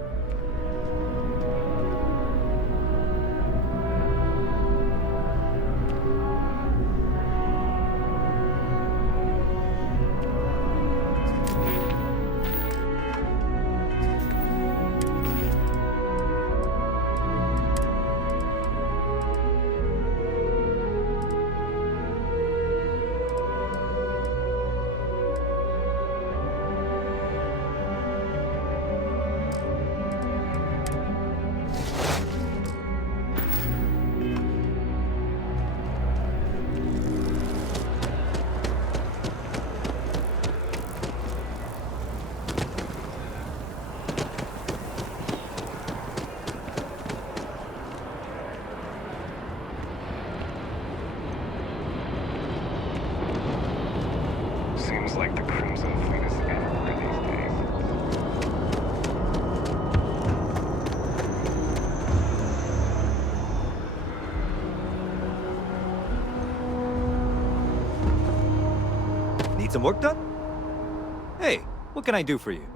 Seems like the Crimson Fleet is everywhere these days. Need some work done? Hey, what can I do for you?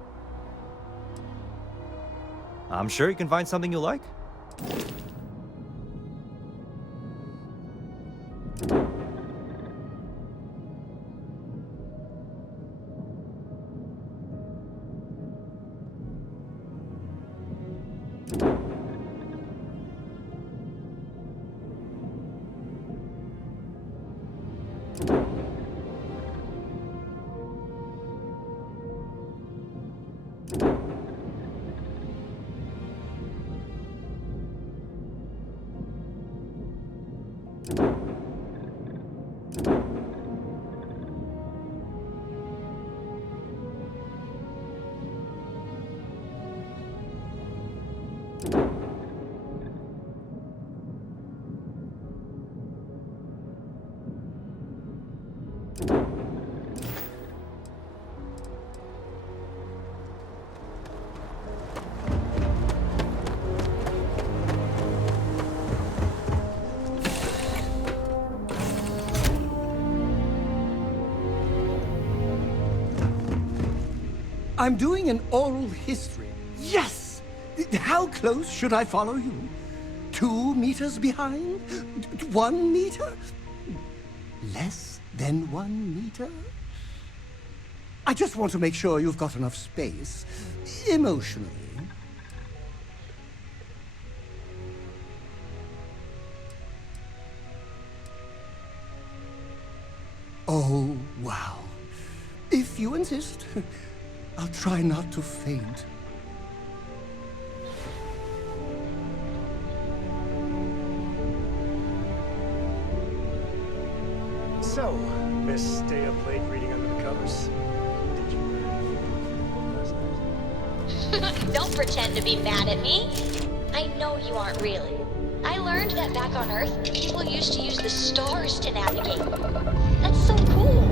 I'm sure you can find something you like. I'm doing an oral history. Yes! How close should I follow you? 2 meters behind? 1 meter? Less than 1 meter? I just want to make sure you've got enough space, emotionally. Oh, wow. If you insist, I'll try not to faint. So, Miss Stay Up Late reading under the covers. Did you learn anything from last night? Don't pretend to be mad at me. I know you aren't really. I learned that back on Earth, people used to use the stars to navigate. That's so cool.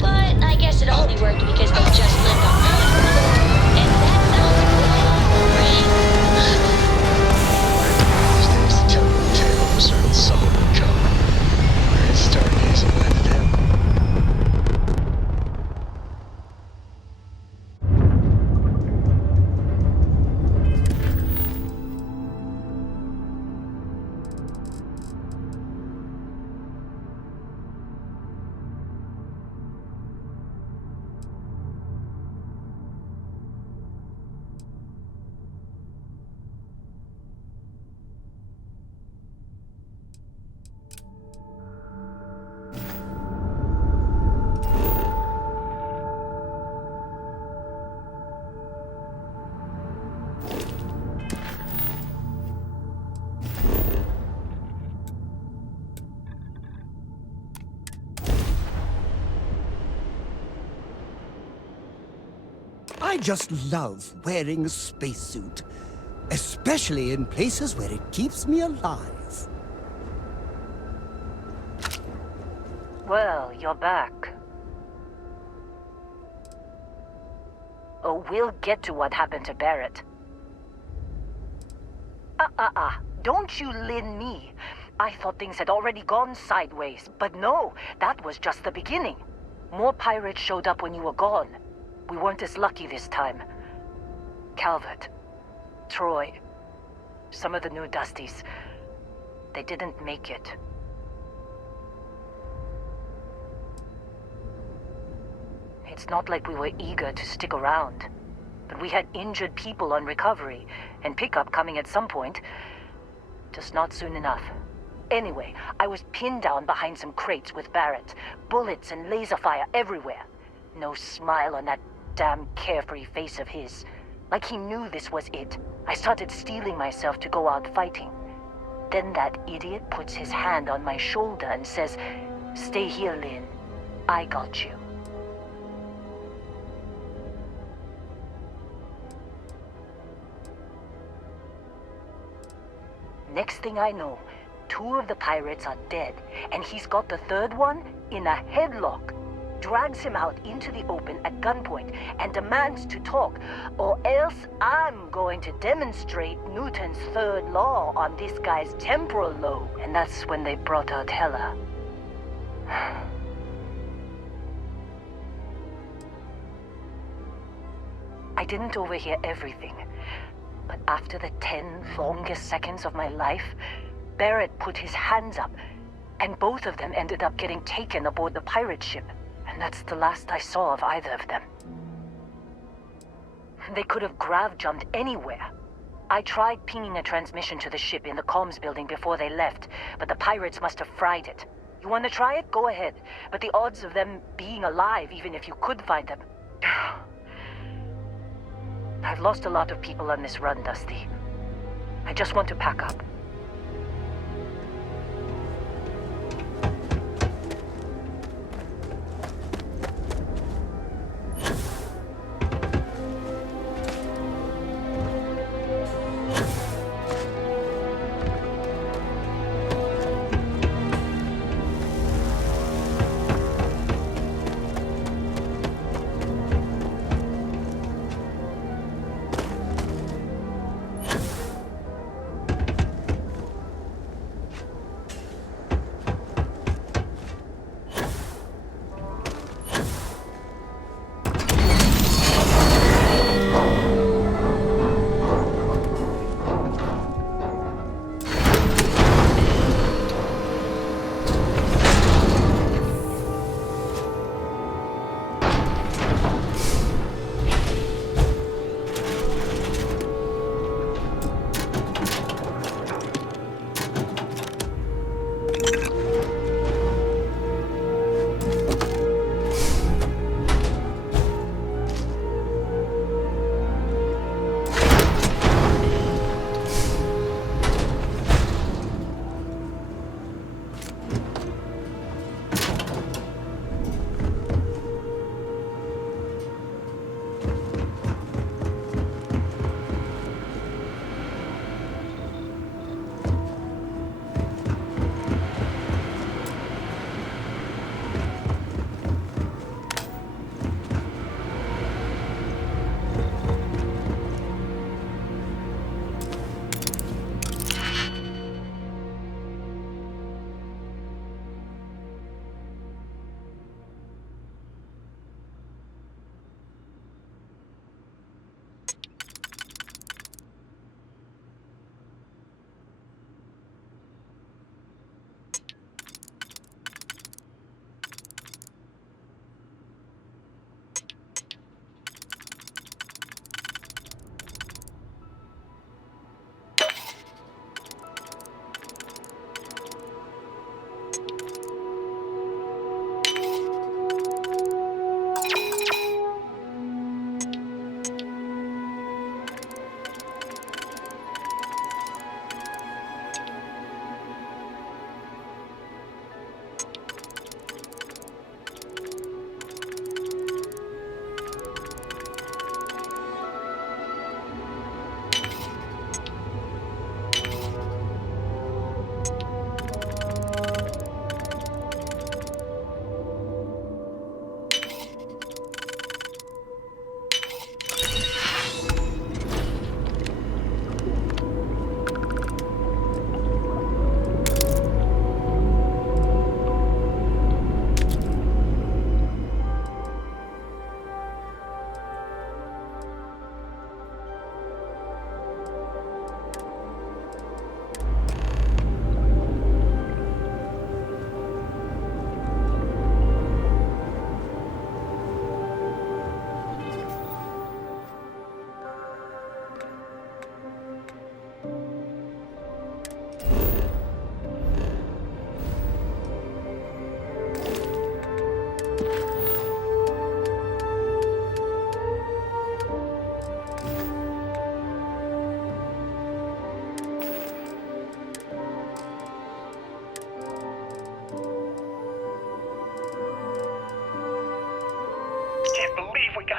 But I guess it only worked because they just lived on Earth. And that sounds boring. These days to tell the tale of a certain soul would come, where his stargazing led him. I just love wearing a spacesuit, especially in places where it keeps me alive. Well, you're back. Oh, we'll get to what happened to Barrett. Don't you lin me. I thought things had already gone sideways, but no, that was just the beginning. More pirates showed up when you were gone. We weren't as lucky this time. Calvert, Troy, some of the new Dusties, they didn't make it. It's not like we were eager to stick around, but we had injured people on recovery, and pickup coming at some point, just not soon enough. Anyway, I was pinned down behind some crates with Barrett, bullets and laser fire everywhere. No smile on that damn carefree face of his. Like he knew this was it. I started steeling myself to go out fighting. Then that idiot puts his hand on my shoulder and says, "Stay here, Lynn. I got you." Next thing I know, 2 of the pirates are dead, and he's got the 3rd one in a headlock. Drags him out into the open at gunpoint and demands to talk, or else I'm going to demonstrate Newton's 3rd law on this guy's temporal lobe. And that's when they brought out Hela. I didn't overhear everything, but after the 10 longest seconds of my life, Barrett put his hands up, and both of them ended up getting taken aboard the pirate ship. And that's the last I saw of either of them. They could have grav-jumped anywhere. I tried pinging a transmission to the ship in the comms building before they left, but the pirates must have fried it. You want to try it? Go ahead. But the odds of them being alive, even if you could find them... I've lost a lot of people on this run, Dusty. I just want to pack up.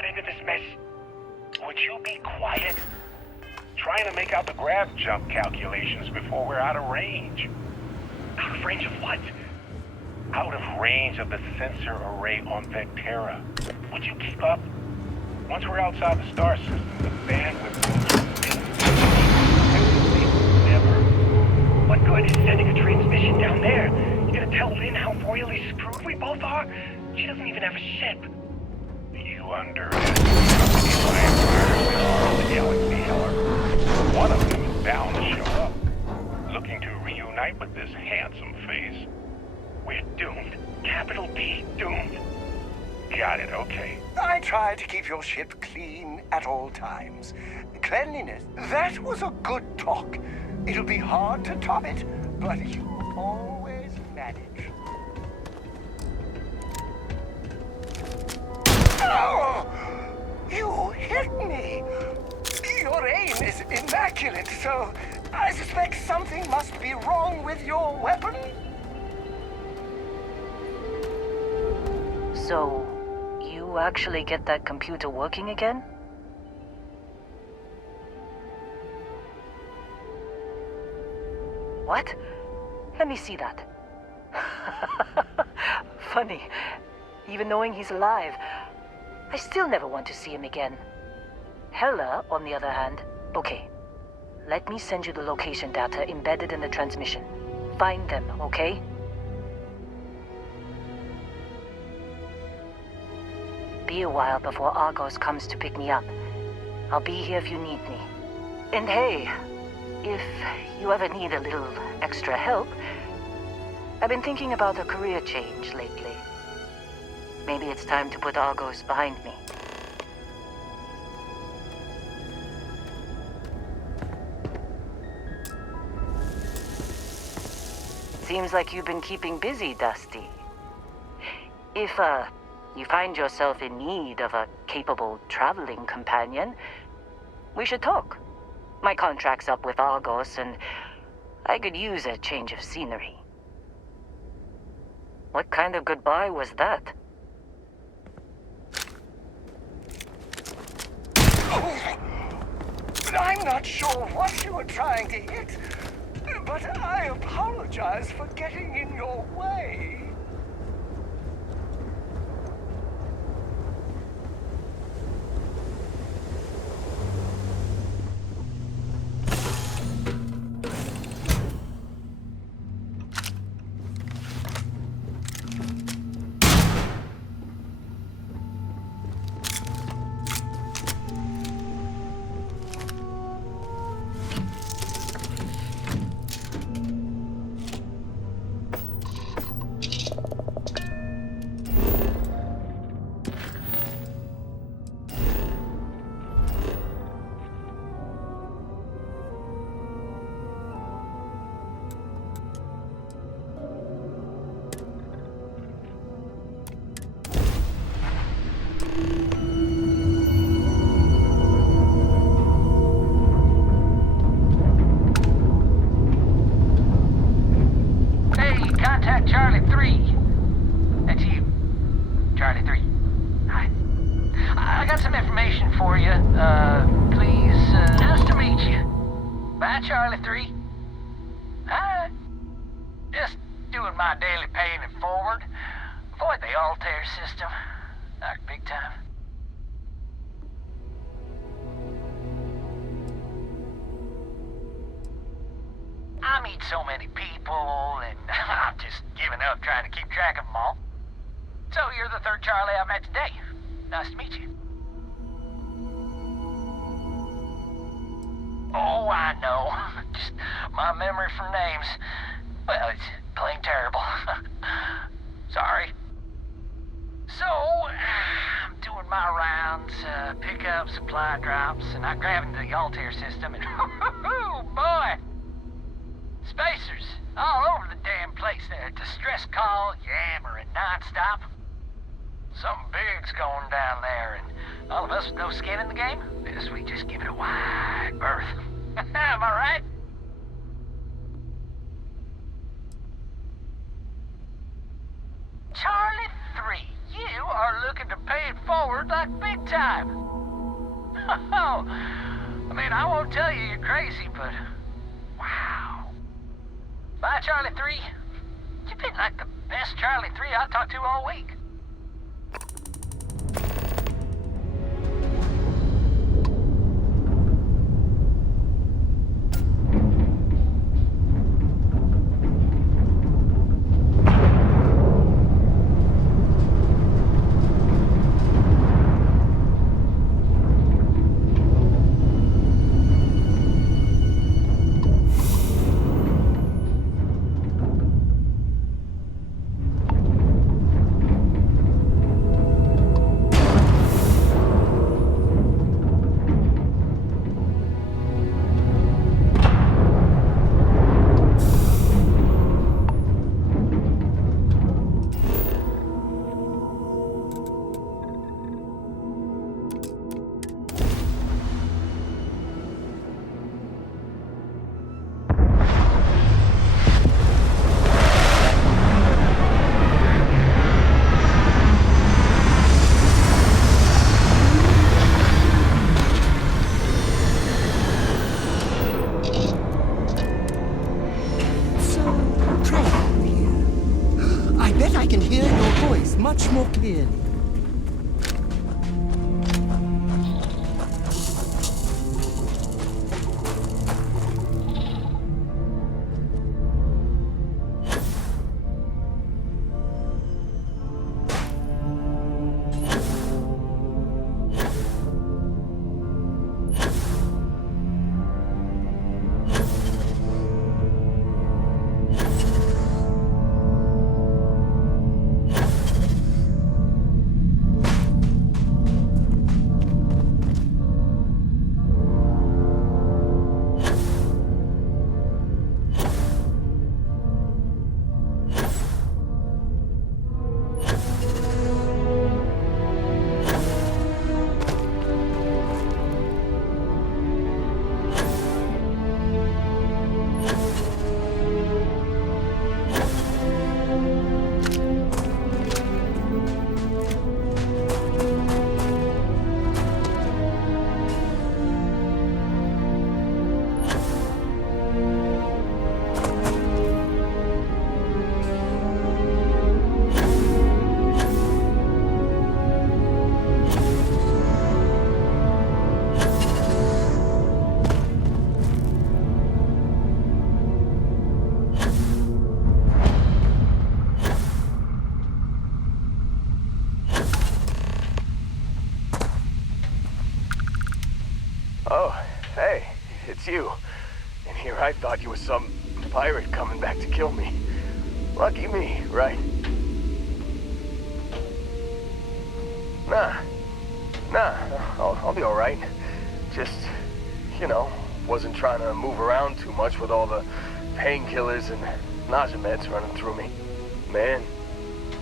into this mess? Would you be quiet? Trying to make out the grav jump calculations before we're out of range. Out of range of what? Out of range of the sensor array on Vectera. Would you keep up? Once we're outside the star system, the bandwidth goes never. What good is sending a transmission down there? You gonna tell Lynn how royally screwed we both are? She doesn't even have a ship. You underestimate the empires of the galaxy, Heller. One of them is bound to show up, looking to reunite with this handsome face. We're doomed. Capital D, doomed. Got it, okay. I try to keep your ship clean at all times. Cleanliness, that was a good talk. It'll be hard to top it, but you always manage. Oh! You hit me! Your aim is immaculate, so I suspect something must be wrong with your weapon? So, you actually get that computer working again? What? Let me see that. Funny. Even knowing he's alive, I still never want to see him again. Hella, on the other hand, okay. Let me send you the location data embedded in the transmission. Find them, okay? Be a while before Argos comes to pick me up. I'll be here if you need me. And hey, if you ever need a little extra help, I've been thinking about a career change lately. Maybe it's time to put Argos behind me. Seems like you've been keeping busy, Dusty. If, you find yourself in need of a capable traveling companion, we should talk. My contract's up with Argos, and I could use a change of scenery. What kind of goodbye was that? I'm not sure what you were trying to hit, but I apologize for getting in your way. Charlie 3. That's you. Charlie 3. Hi. I got some information for you. Please, nice to meet you. Bye, Charlie 3. Hi. Just doing my daily paying it forward. Avoid the Altair system. Like big time. I meet so many people, and I'm just giving up trying to keep track of them all. So you're the third Charlie I've met today. Nice to meet you. Oh, I know. Just my memory for names. Well, it's plain terrible. Sorry. So, I'm doing my rounds, pick up supply drops, and I grab into the Altair system, and oh boy! Spacers all over the damn place there. Distress call, yammering nonstop. Something big's going down there, and all of us with no skin in the game, this we just give it a wide berth. Am I right? Charlie 3, you are looking to pay it forward like big time. Oh, I mean, I won't tell you you're crazy, but wow. Bye, Charlie 3. You've been like the best Charlie 3 I talked to all week. Much more clearly. Oh, hey, it's you. And here I thought you were some pirate coming back to kill me. Lucky me, right? Nah, I'll be alright. Just, you know, wasn't trying to move around too much with all the painkillers and nausea meds running through me. Man,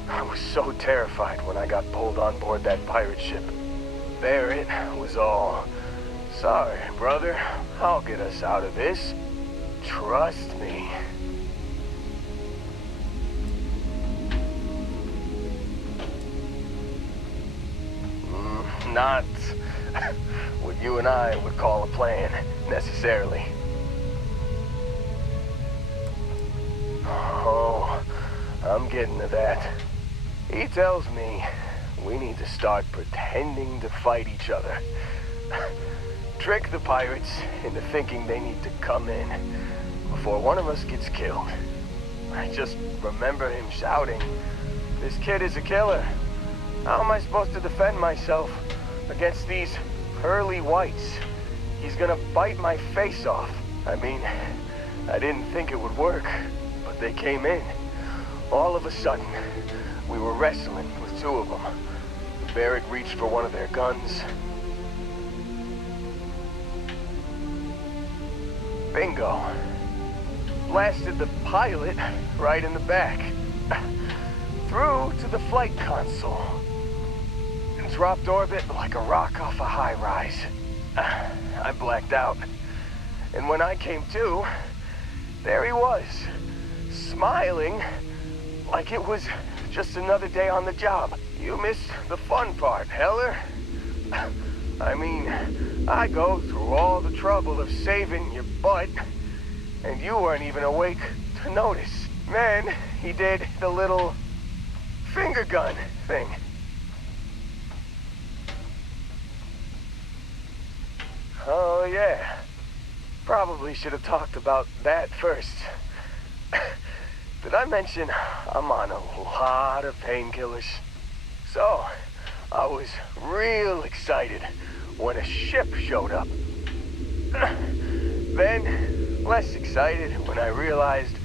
I was so terrified when I got pulled on board that pirate ship. There it was all. Sorry, brother. I'll get us out of this. Trust me. Not what you and I would call a plan, necessarily. Oh, I'm getting to that. He tells me we need to start pretending to fight each other. Trick the pirates into thinking they need to come in before one of us gets killed. I just remember him shouting, "This kid is a killer. How am I supposed to defend myself against these pearly whites? He's gonna bite my face off." I mean, I didn't think it would work, but they came in. All of a sudden, we were wrestling with two of them. Barrett reached for one of their guns. Bingo. Blasted the pilot right in the back. Through to the flight console. And dropped orbit like a rock off a high-rise. I blacked out. And when I came to, there he was. Smiling like it was just another day on the job. You missed the fun part, Heller. I mean, I go through all the trouble of saving your butt, and you weren't even awake to notice. Then he did the little finger gun thing. Oh, yeah. Probably should have talked about that first. Did I mention I'm on a lot of painkillers? So, I was real excited when a ship showed up. Then, less excited when I realized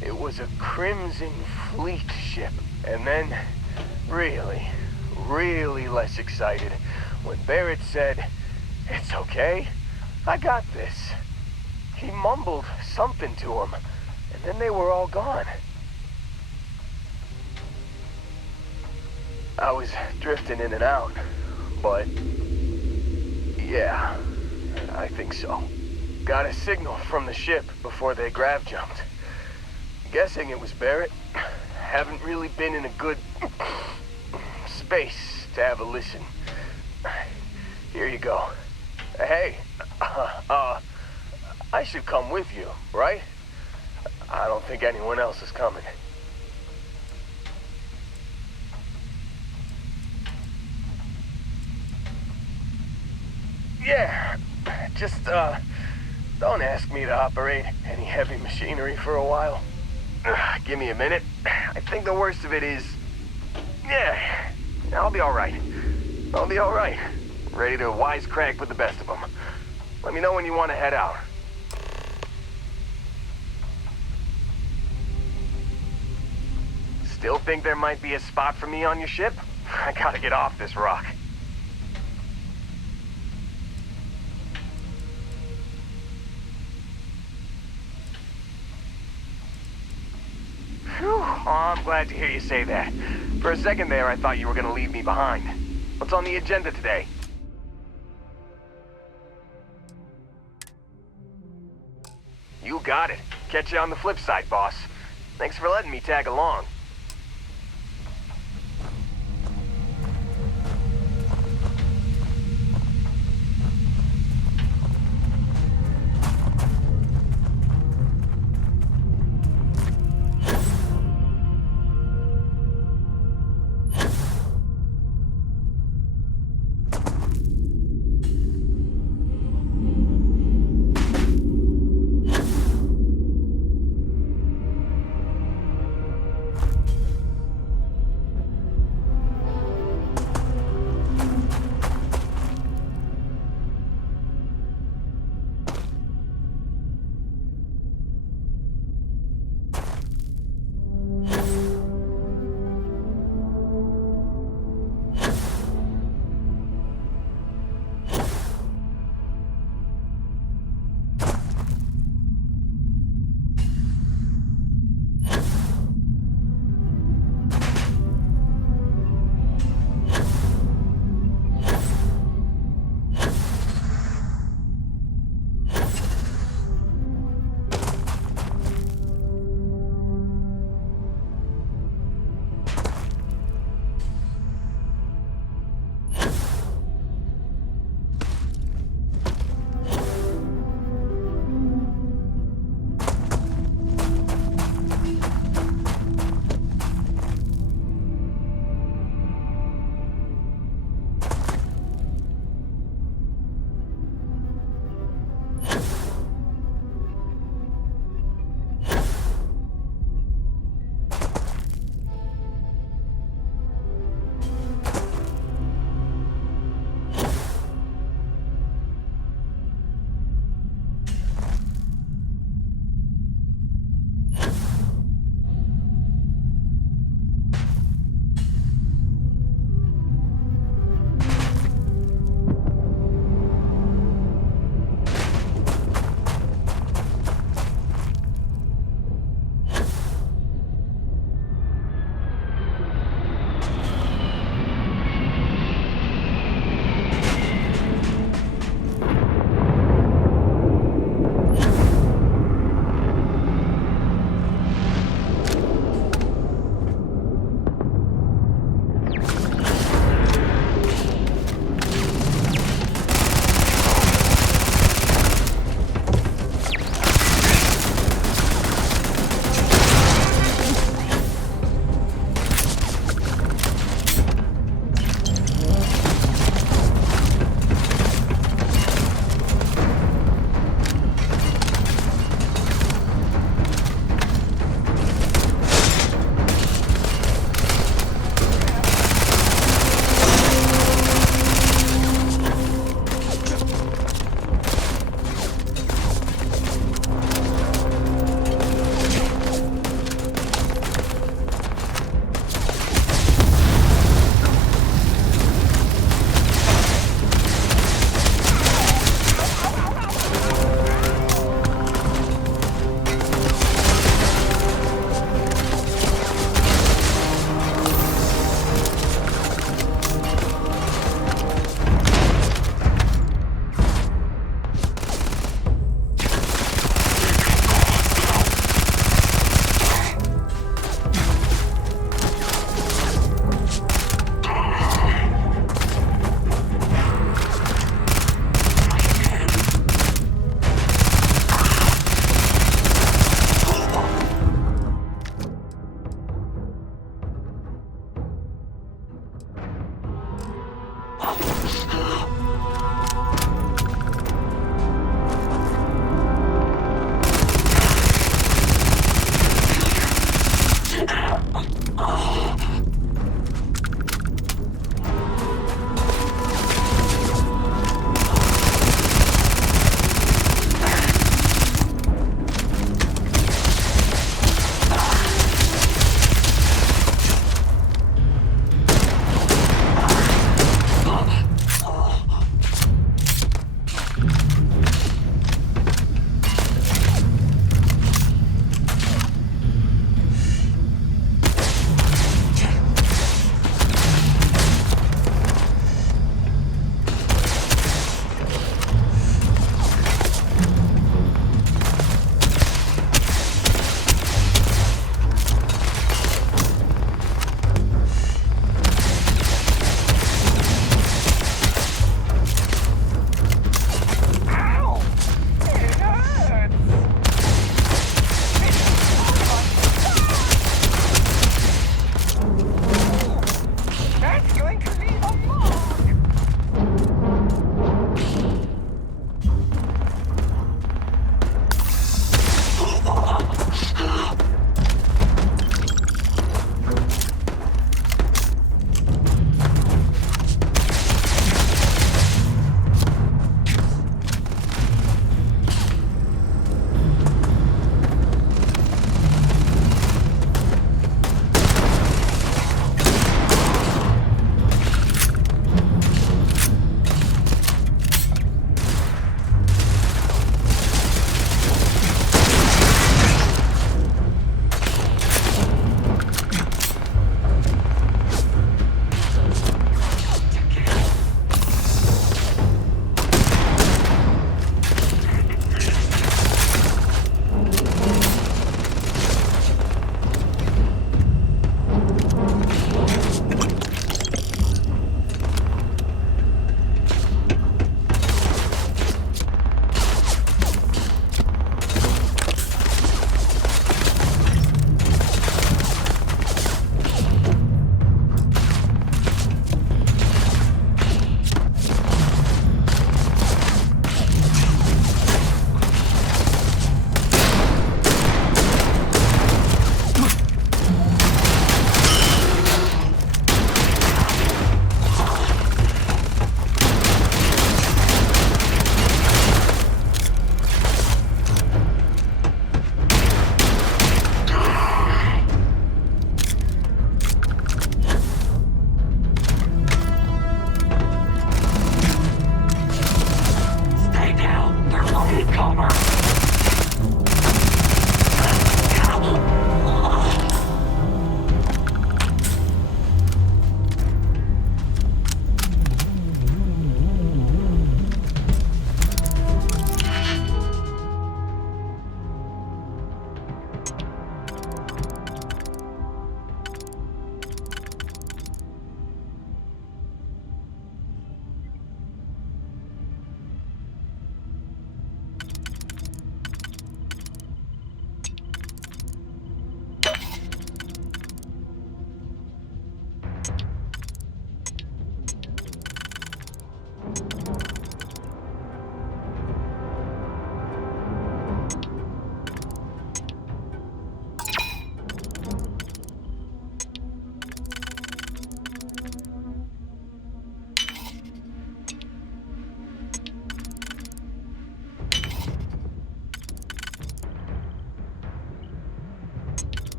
it was a Crimson Fleet ship. And then, really less excited when Barrett said, "It's okay, I got this." He mumbled something to him, and then they were all gone. I was drifting in and out, but yeah, I think so. Got a signal from the ship before they grav jumped. Guessing it was Barrett. Haven't really been in a good space to have a listen. Here you go. Hey, I should come with you, right? I don't think anyone else is coming. Yeah, just, don't ask me to operate any heavy machinery for a while. Give me a minute. I think the worst of it is... Yeah, I'll be alright. I'll be alright. Ready to wisecrack with the best of them. Let me know when you want to head out. Still think there might be a spot for me on your ship? I gotta get off this rock. Phew. Oh, I'm glad to hear you say that. For a second there, I thought you were gonna leave me behind. What's on the agenda today? You got it. Catch you on the flip side, boss. Thanks for letting me tag along.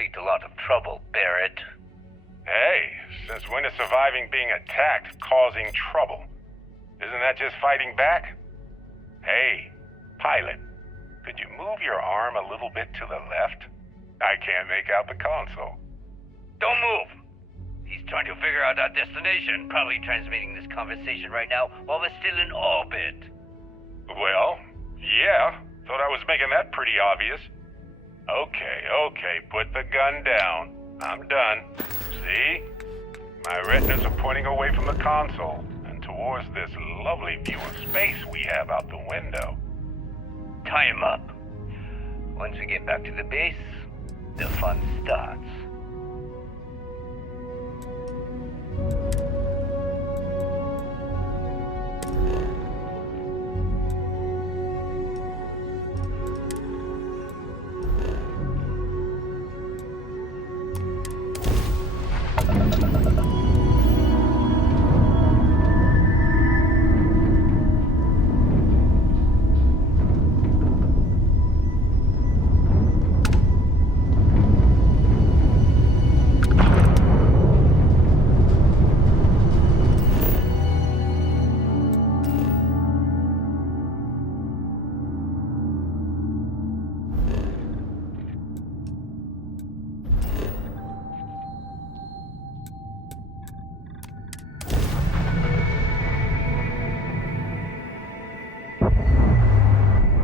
defeat a lot of trouble, Barrett. Hey, since when is surviving being attacked causing trouble? Isn't that just fighting back? Hey, pilot, could you move your arm a little bit to the left? I can't make out the console. Don't move! He's trying to figure out our destination, probably transmitting this conversation right now while we're still in orbit. Well, yeah, thought I was making that pretty obvious. Okay, put the gun down. I'm done. See? My retinas are pointing away from the console and towards this lovely view of space we have out the window. Tie him up. Once we get back to the base, the fun starts.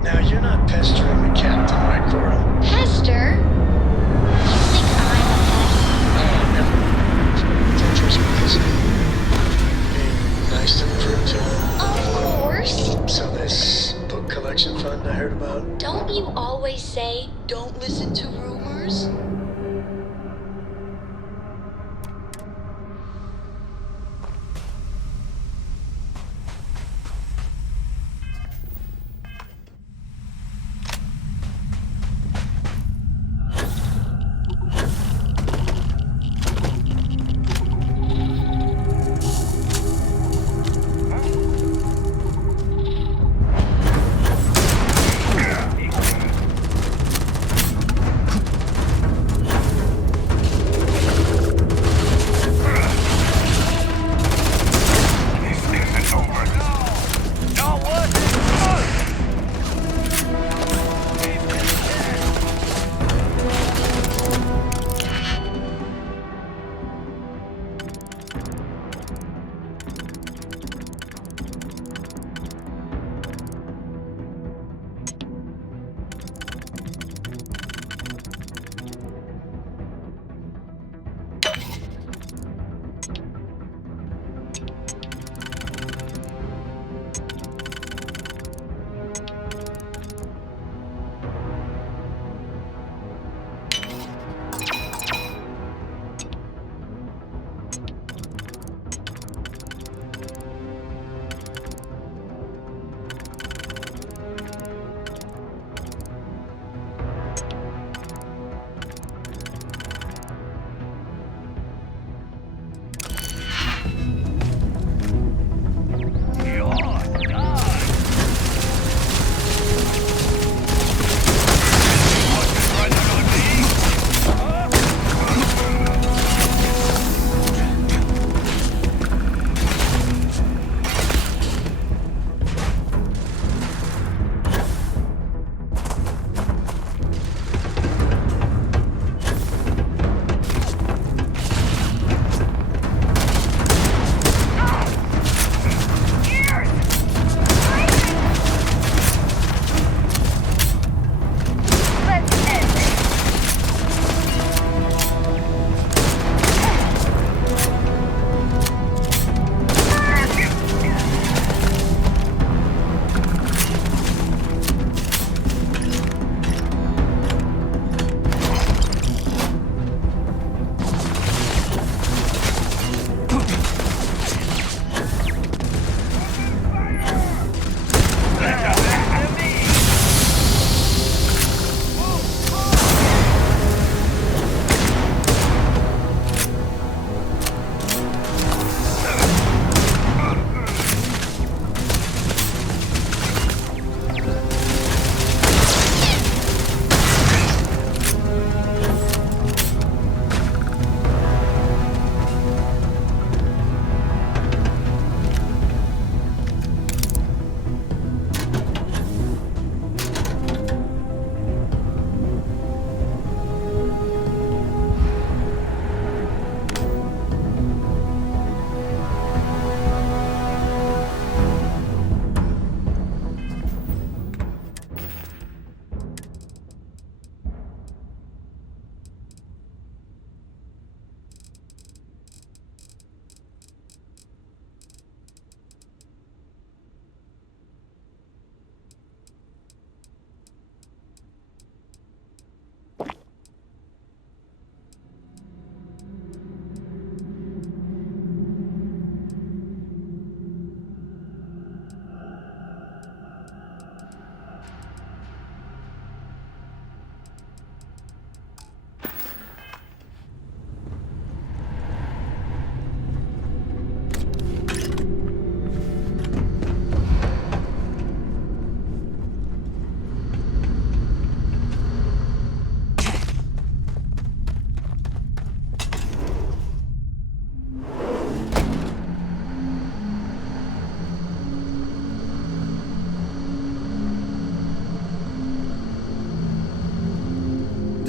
Now, you're not pestering the captain, right, Cora? Pester? You think I'm a pest? Oh, never mind. Don't trust me, is it? Being nice to the crew, too? Of course. So this book collection fund I heard about? Don't you always say, don't listen to rumors?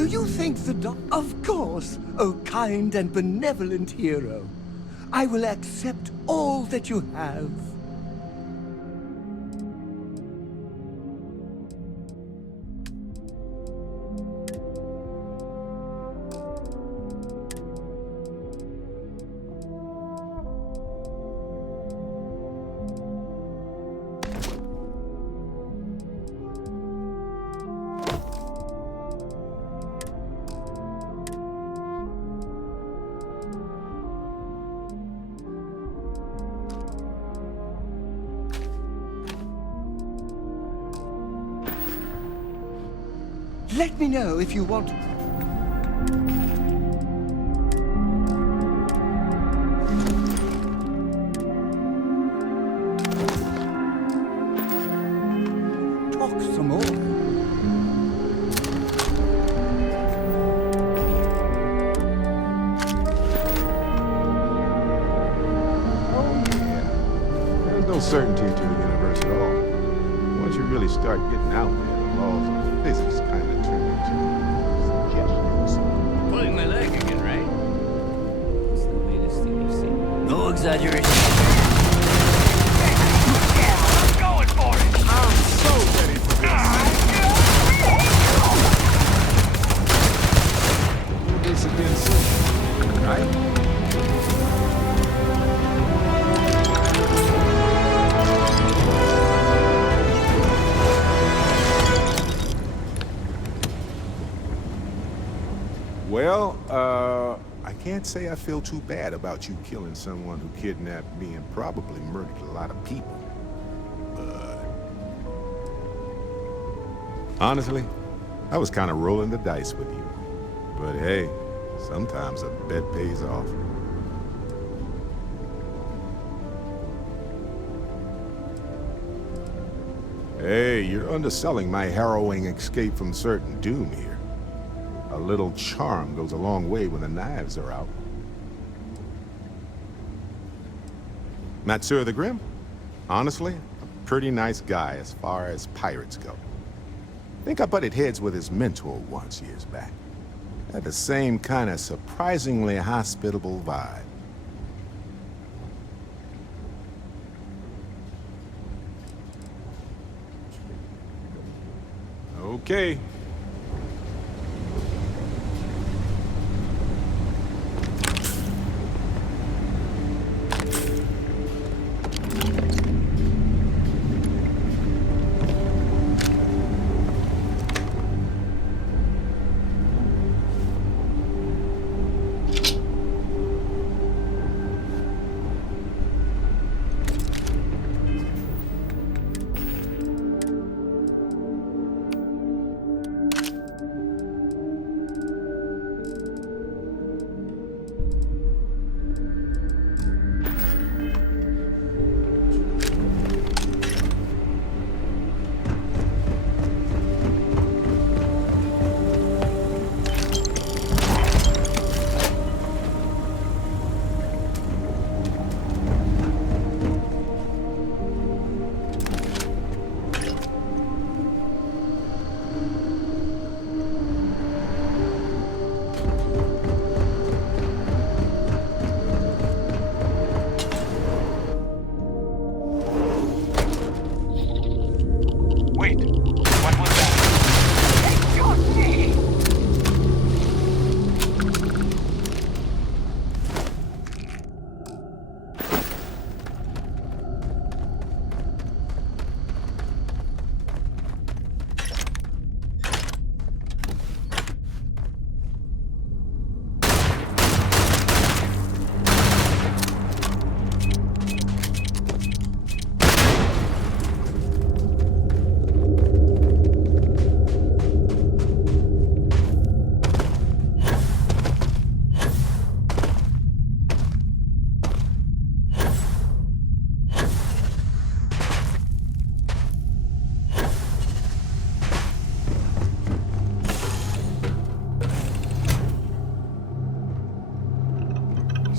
you think Of course, O kind and benevolent hero. I will accept all that you have. Let me know if you want. Talk some more. There's no certainty to the universe at all. Once you really start getting out there, the laws of physics kind of turn into suggestions. Pulling my leg again, right? What's the latest thing you've seen? No exaggeration. I'm going for it! I'm so ready for this. We'll do this again soon, right? Well, I can't say I feel too bad about you killing someone who kidnapped me and probably murdered a lot of people. But honestly, I was kind of rolling the dice with you. But hey, sometimes a bet pays off. Hey, you're underselling my harrowing escape from certain doom here. A little charm goes a long way when the knives are out. Matsur the Grim? Honestly, a pretty nice guy as far as pirates go. Think I butted heads with his mentor once years back. Had the same kind of surprisingly hospitable vibe. Okay.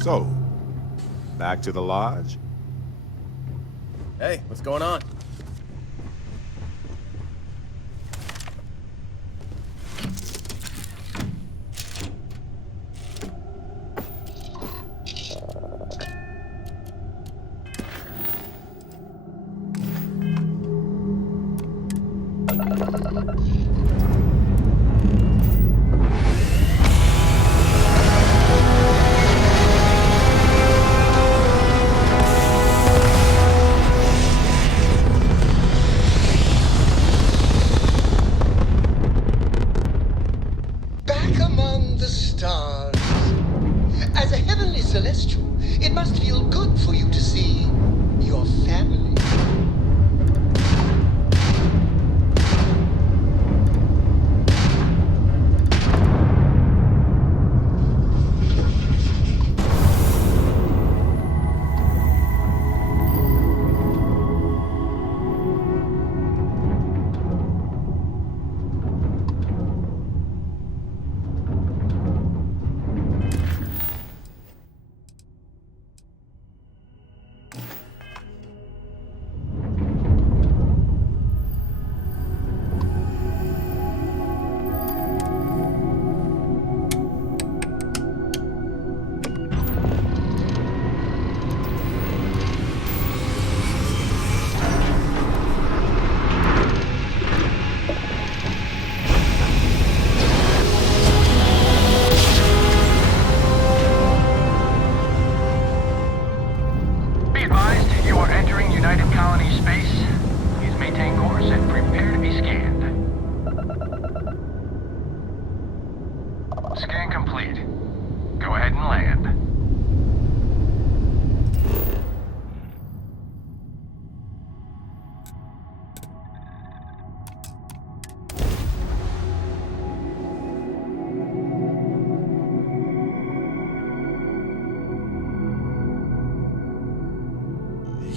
So, back to the lodge? Hey, what's going on? back among the stars. As a heavenly celestial, it must feel good for you to see your family. Scan complete. Go ahead and land.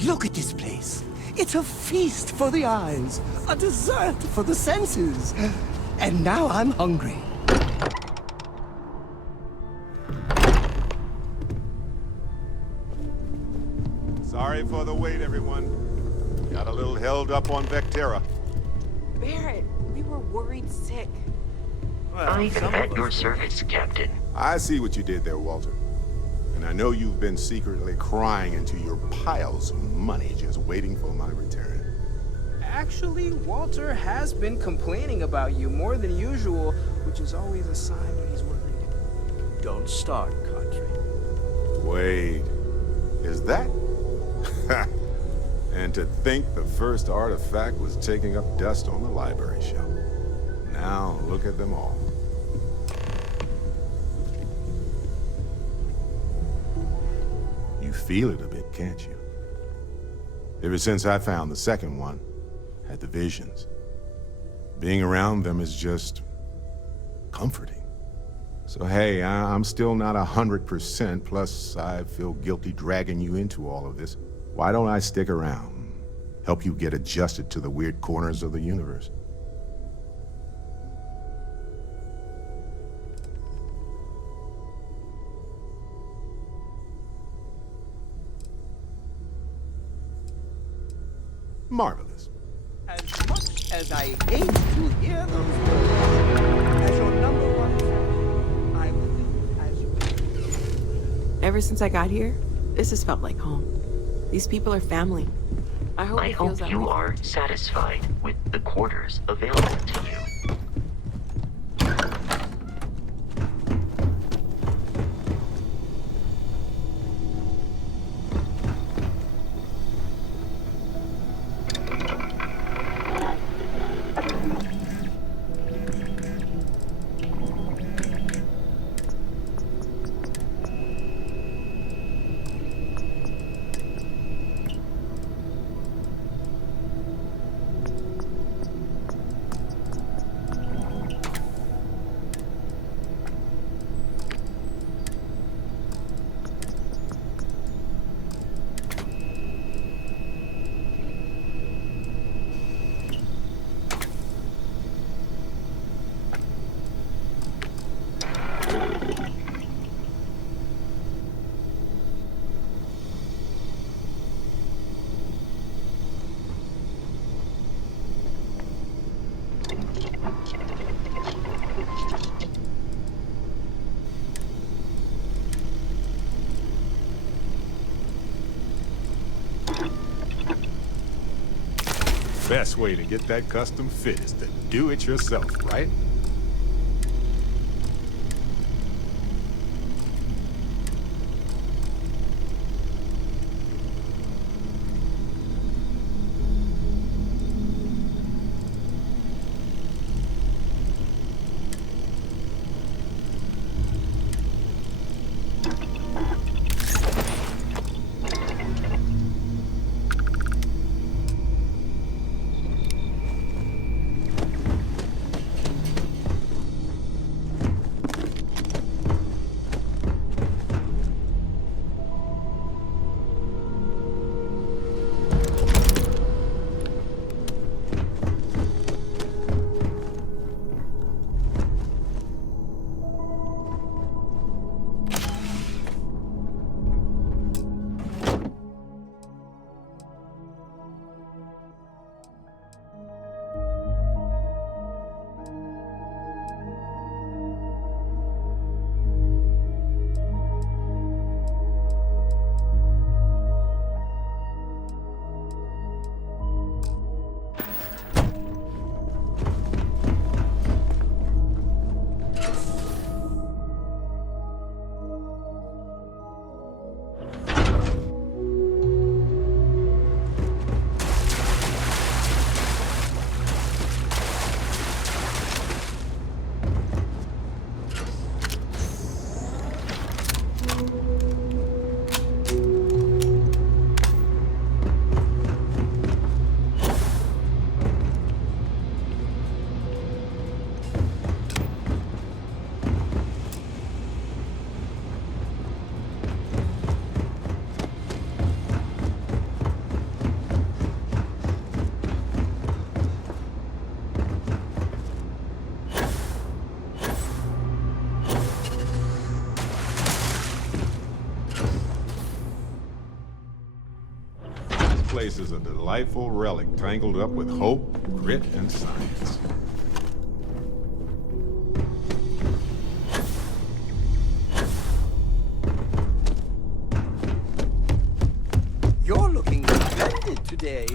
Look at this place. It's a feast for the eyes, a dessert for the senses. And now I'm hungry. Sorry for the wait, everyone. Got a little held up on Vectera. Barrett, we were worried sick. I am at your service, Captain. I see what you did there, Walter. And I know you've been secretly crying into your piles of money just waiting for my return. Actually, Walter has been complaining about you more than usual, which is always a sign when he's worried. Don't start, Country. Wait, is that? And to think the first artifact was taking up dust on the library shelf. Now look at them all. You feel it a bit, can't you? Ever since I found the second one, had the visions. Being around them is just comforting. So hey, I'm still not 100%, plus I feel guilty dragging you into all of this. Why don't I stick around, help you get adjusted to the weird corners of the universe? Marvelous. As much as I hate to hear those words, as your number one fan, I will do as you wish. Ever since I got here, this has felt like home. These people are family. I hope it feels that way. You are satisfied with the quarters available to you. Best way to get that custom fit is to do it yourself, right? place is a delightful relic tangled up with hope, grit, and science. You're looking splendid today.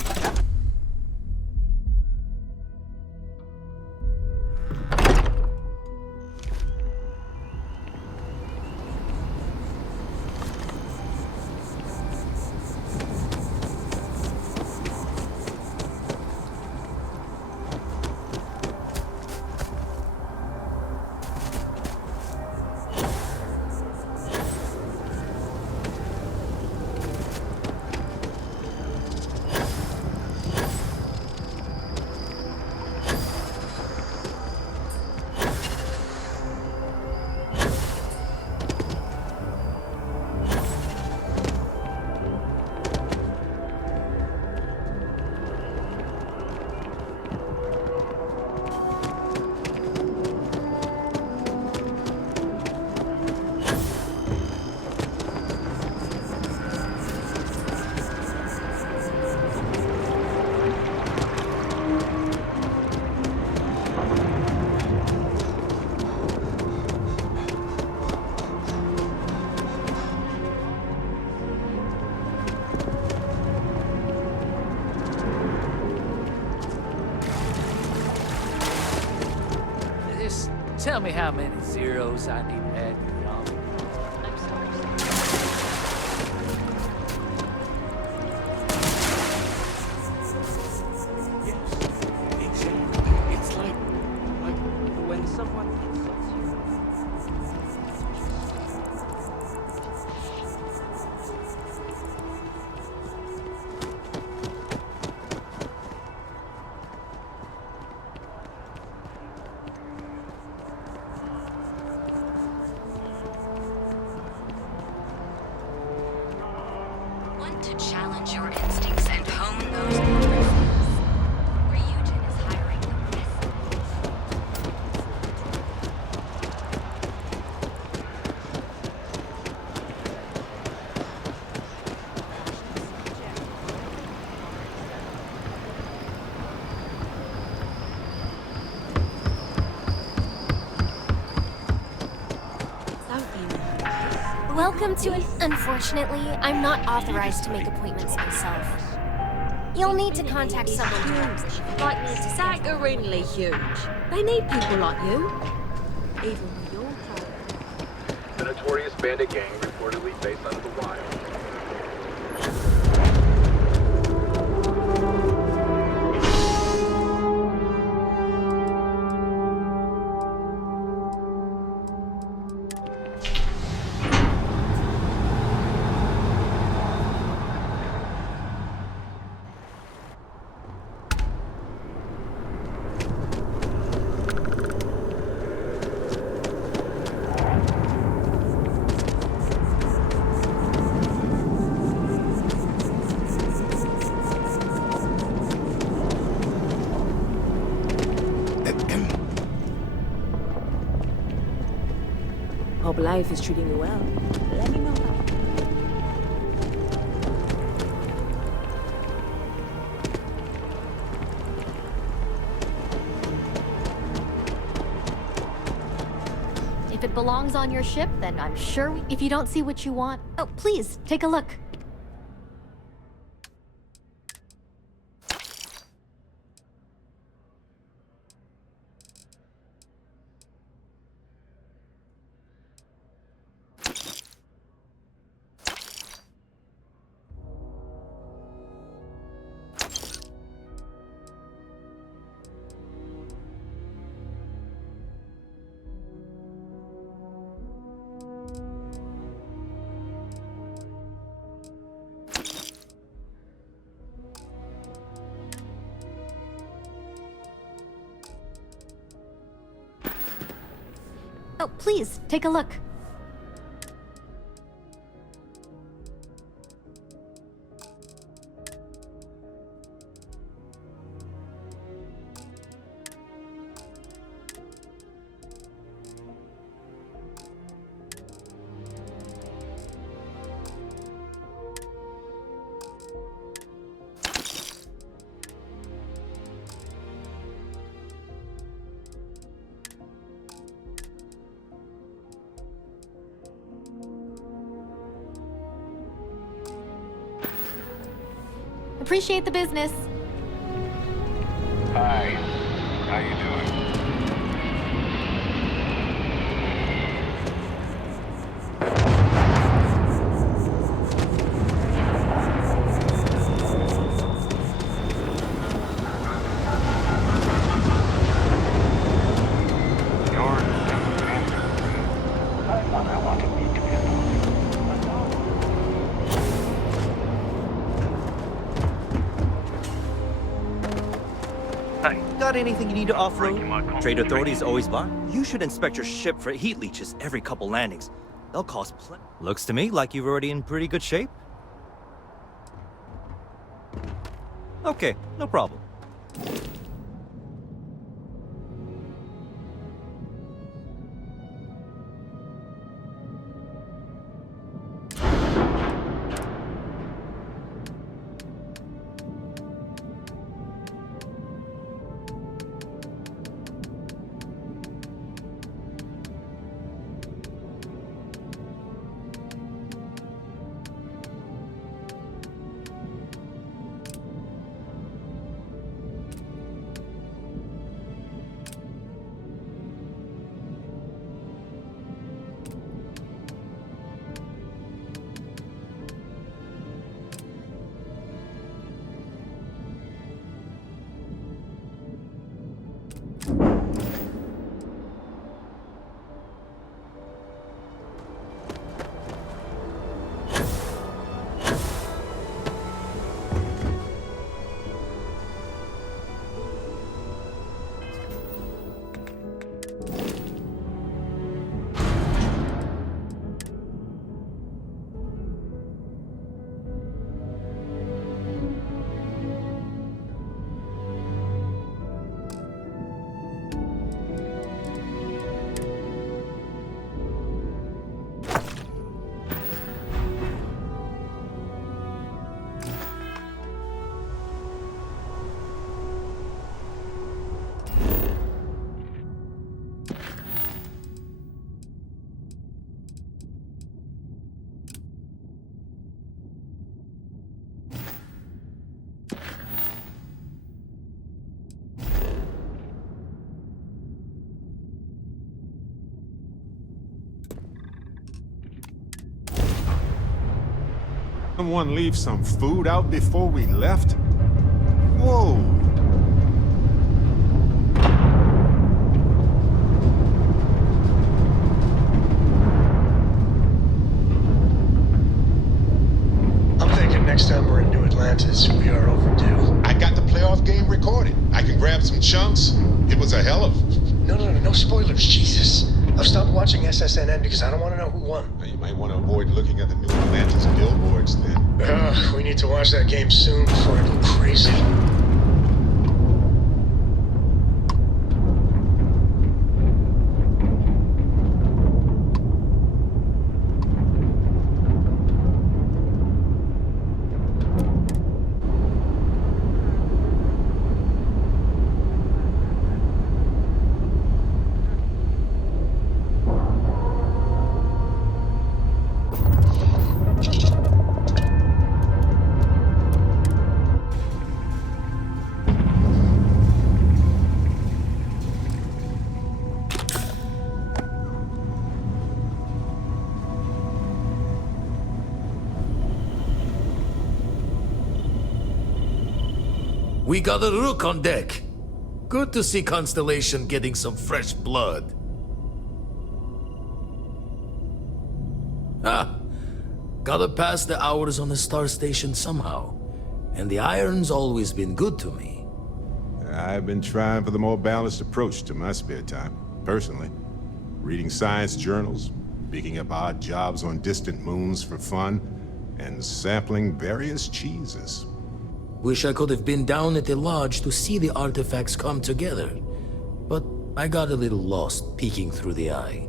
Just tell me how many zeros I need to add to the army. I'm sorry, Yes, exactly. It's like when someone insults you. Want to challenge your instincts and hone those preferences? Ryujin is hiring the best. Welcome to an... Unfortunately, I'm not authorized to make appointments myself. You'll need to contact someone directly. Like me to staggeringly huge. They need people like you. Even with your power. The notorious bandit gang reportedly based out of the wild. Hope life is treating you well. Let me know about it. If it belongs on your ship, then I'm sure if you don't see what you want... Oh, please, take a look. Oh, please, take a look. Appreciate the business. Hi. How you doing? Got anything you need to offload? Trade authorities always buy. You should inspect your ship for heat leeches every couple landings. They'll cost plenty. Looks to me like you're already in pretty good shape. Okay, no problem. Someone leave some food out before we left? Whoa! I'm thinking next time we're in New Atlantis, we are overdue. I got the playoff game recorded. I can grab some chunks. It was a hell of... No spoilers, Jesus. I've stopped watching SSNN because I don't want to know who won. You might want to avoid looking at the New Atlantis billboards then. We need to watch that game soon before I go crazy. We got a rook on deck. Good to see Constellation getting some fresh blood. Gotta pass the hours on the star station somehow. And the iron's always been good to me. I've been trying for the more balanced approach to my spare time, personally. Reading science journals, picking up odd jobs on distant moons for fun, and sampling various cheeses. Wish I could have been down at the lodge to see the artifacts come together. But I got a little lost peeking through the eye.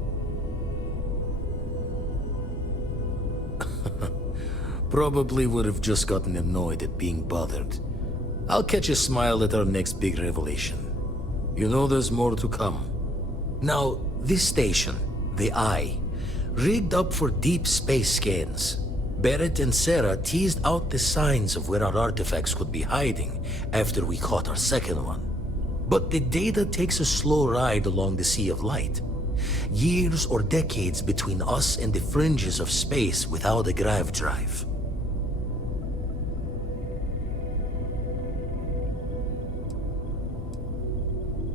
Probably would have just gotten annoyed at being bothered. I'll catch a smile at our next big revelation. You know there's more to come. Now, this station, the Eye, rigged up for deep space scans. Barrett and Sarah teased out the signs of where our artifacts could be hiding after we caught our second one. But the data takes a slow ride along the Sea of Light. Years or decades between us and the fringes of space without a grav drive.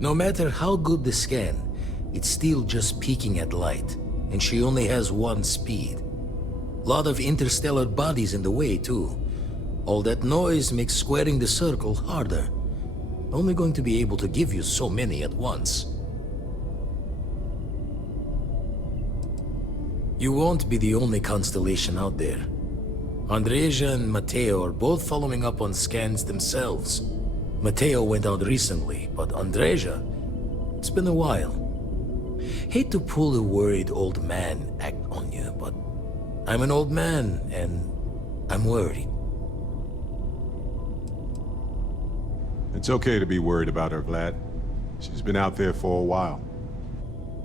No matter how good the scan, it's still just peeking at light, and she only has one speed. Lot of interstellar bodies in the way, too. All that noise makes squaring the circle harder. Only going to be able to give you so many at once. You won't be the only constellation out there. Andreja and Matteo are both following up on scans themselves. Matteo went out recently, but Andreja, it's been a while. Hate to pull a worried old man act on you, but I'm an old man, and I'm worried. It's okay to be worried about her, Vlad. She's been out there for a while.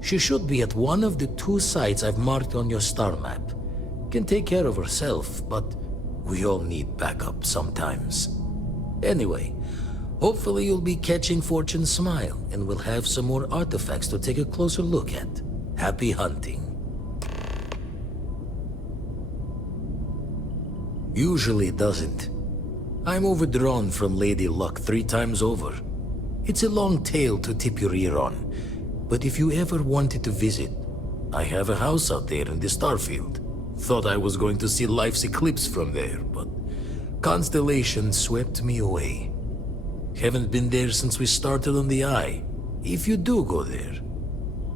She should be at one of the 2 sites I've marked on your star map. Can take care of herself, but we all need backup sometimes. Anyway, hopefully you'll be catching Fortune's smile, and we'll have some more artifacts to take a closer look at. Happy hunting. Usually it doesn't. I'm overdrawn from Lady Luck 3 times over. It's a long tale to tip your ear on, but if you ever wanted to visit, I have a house out there in the Starfield. Thought I was going to see life's eclipse from there, but Constellation swept me away. Haven't been there since we started on the Eye. If you do go there,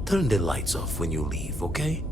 turn the lights off when you leave, okay?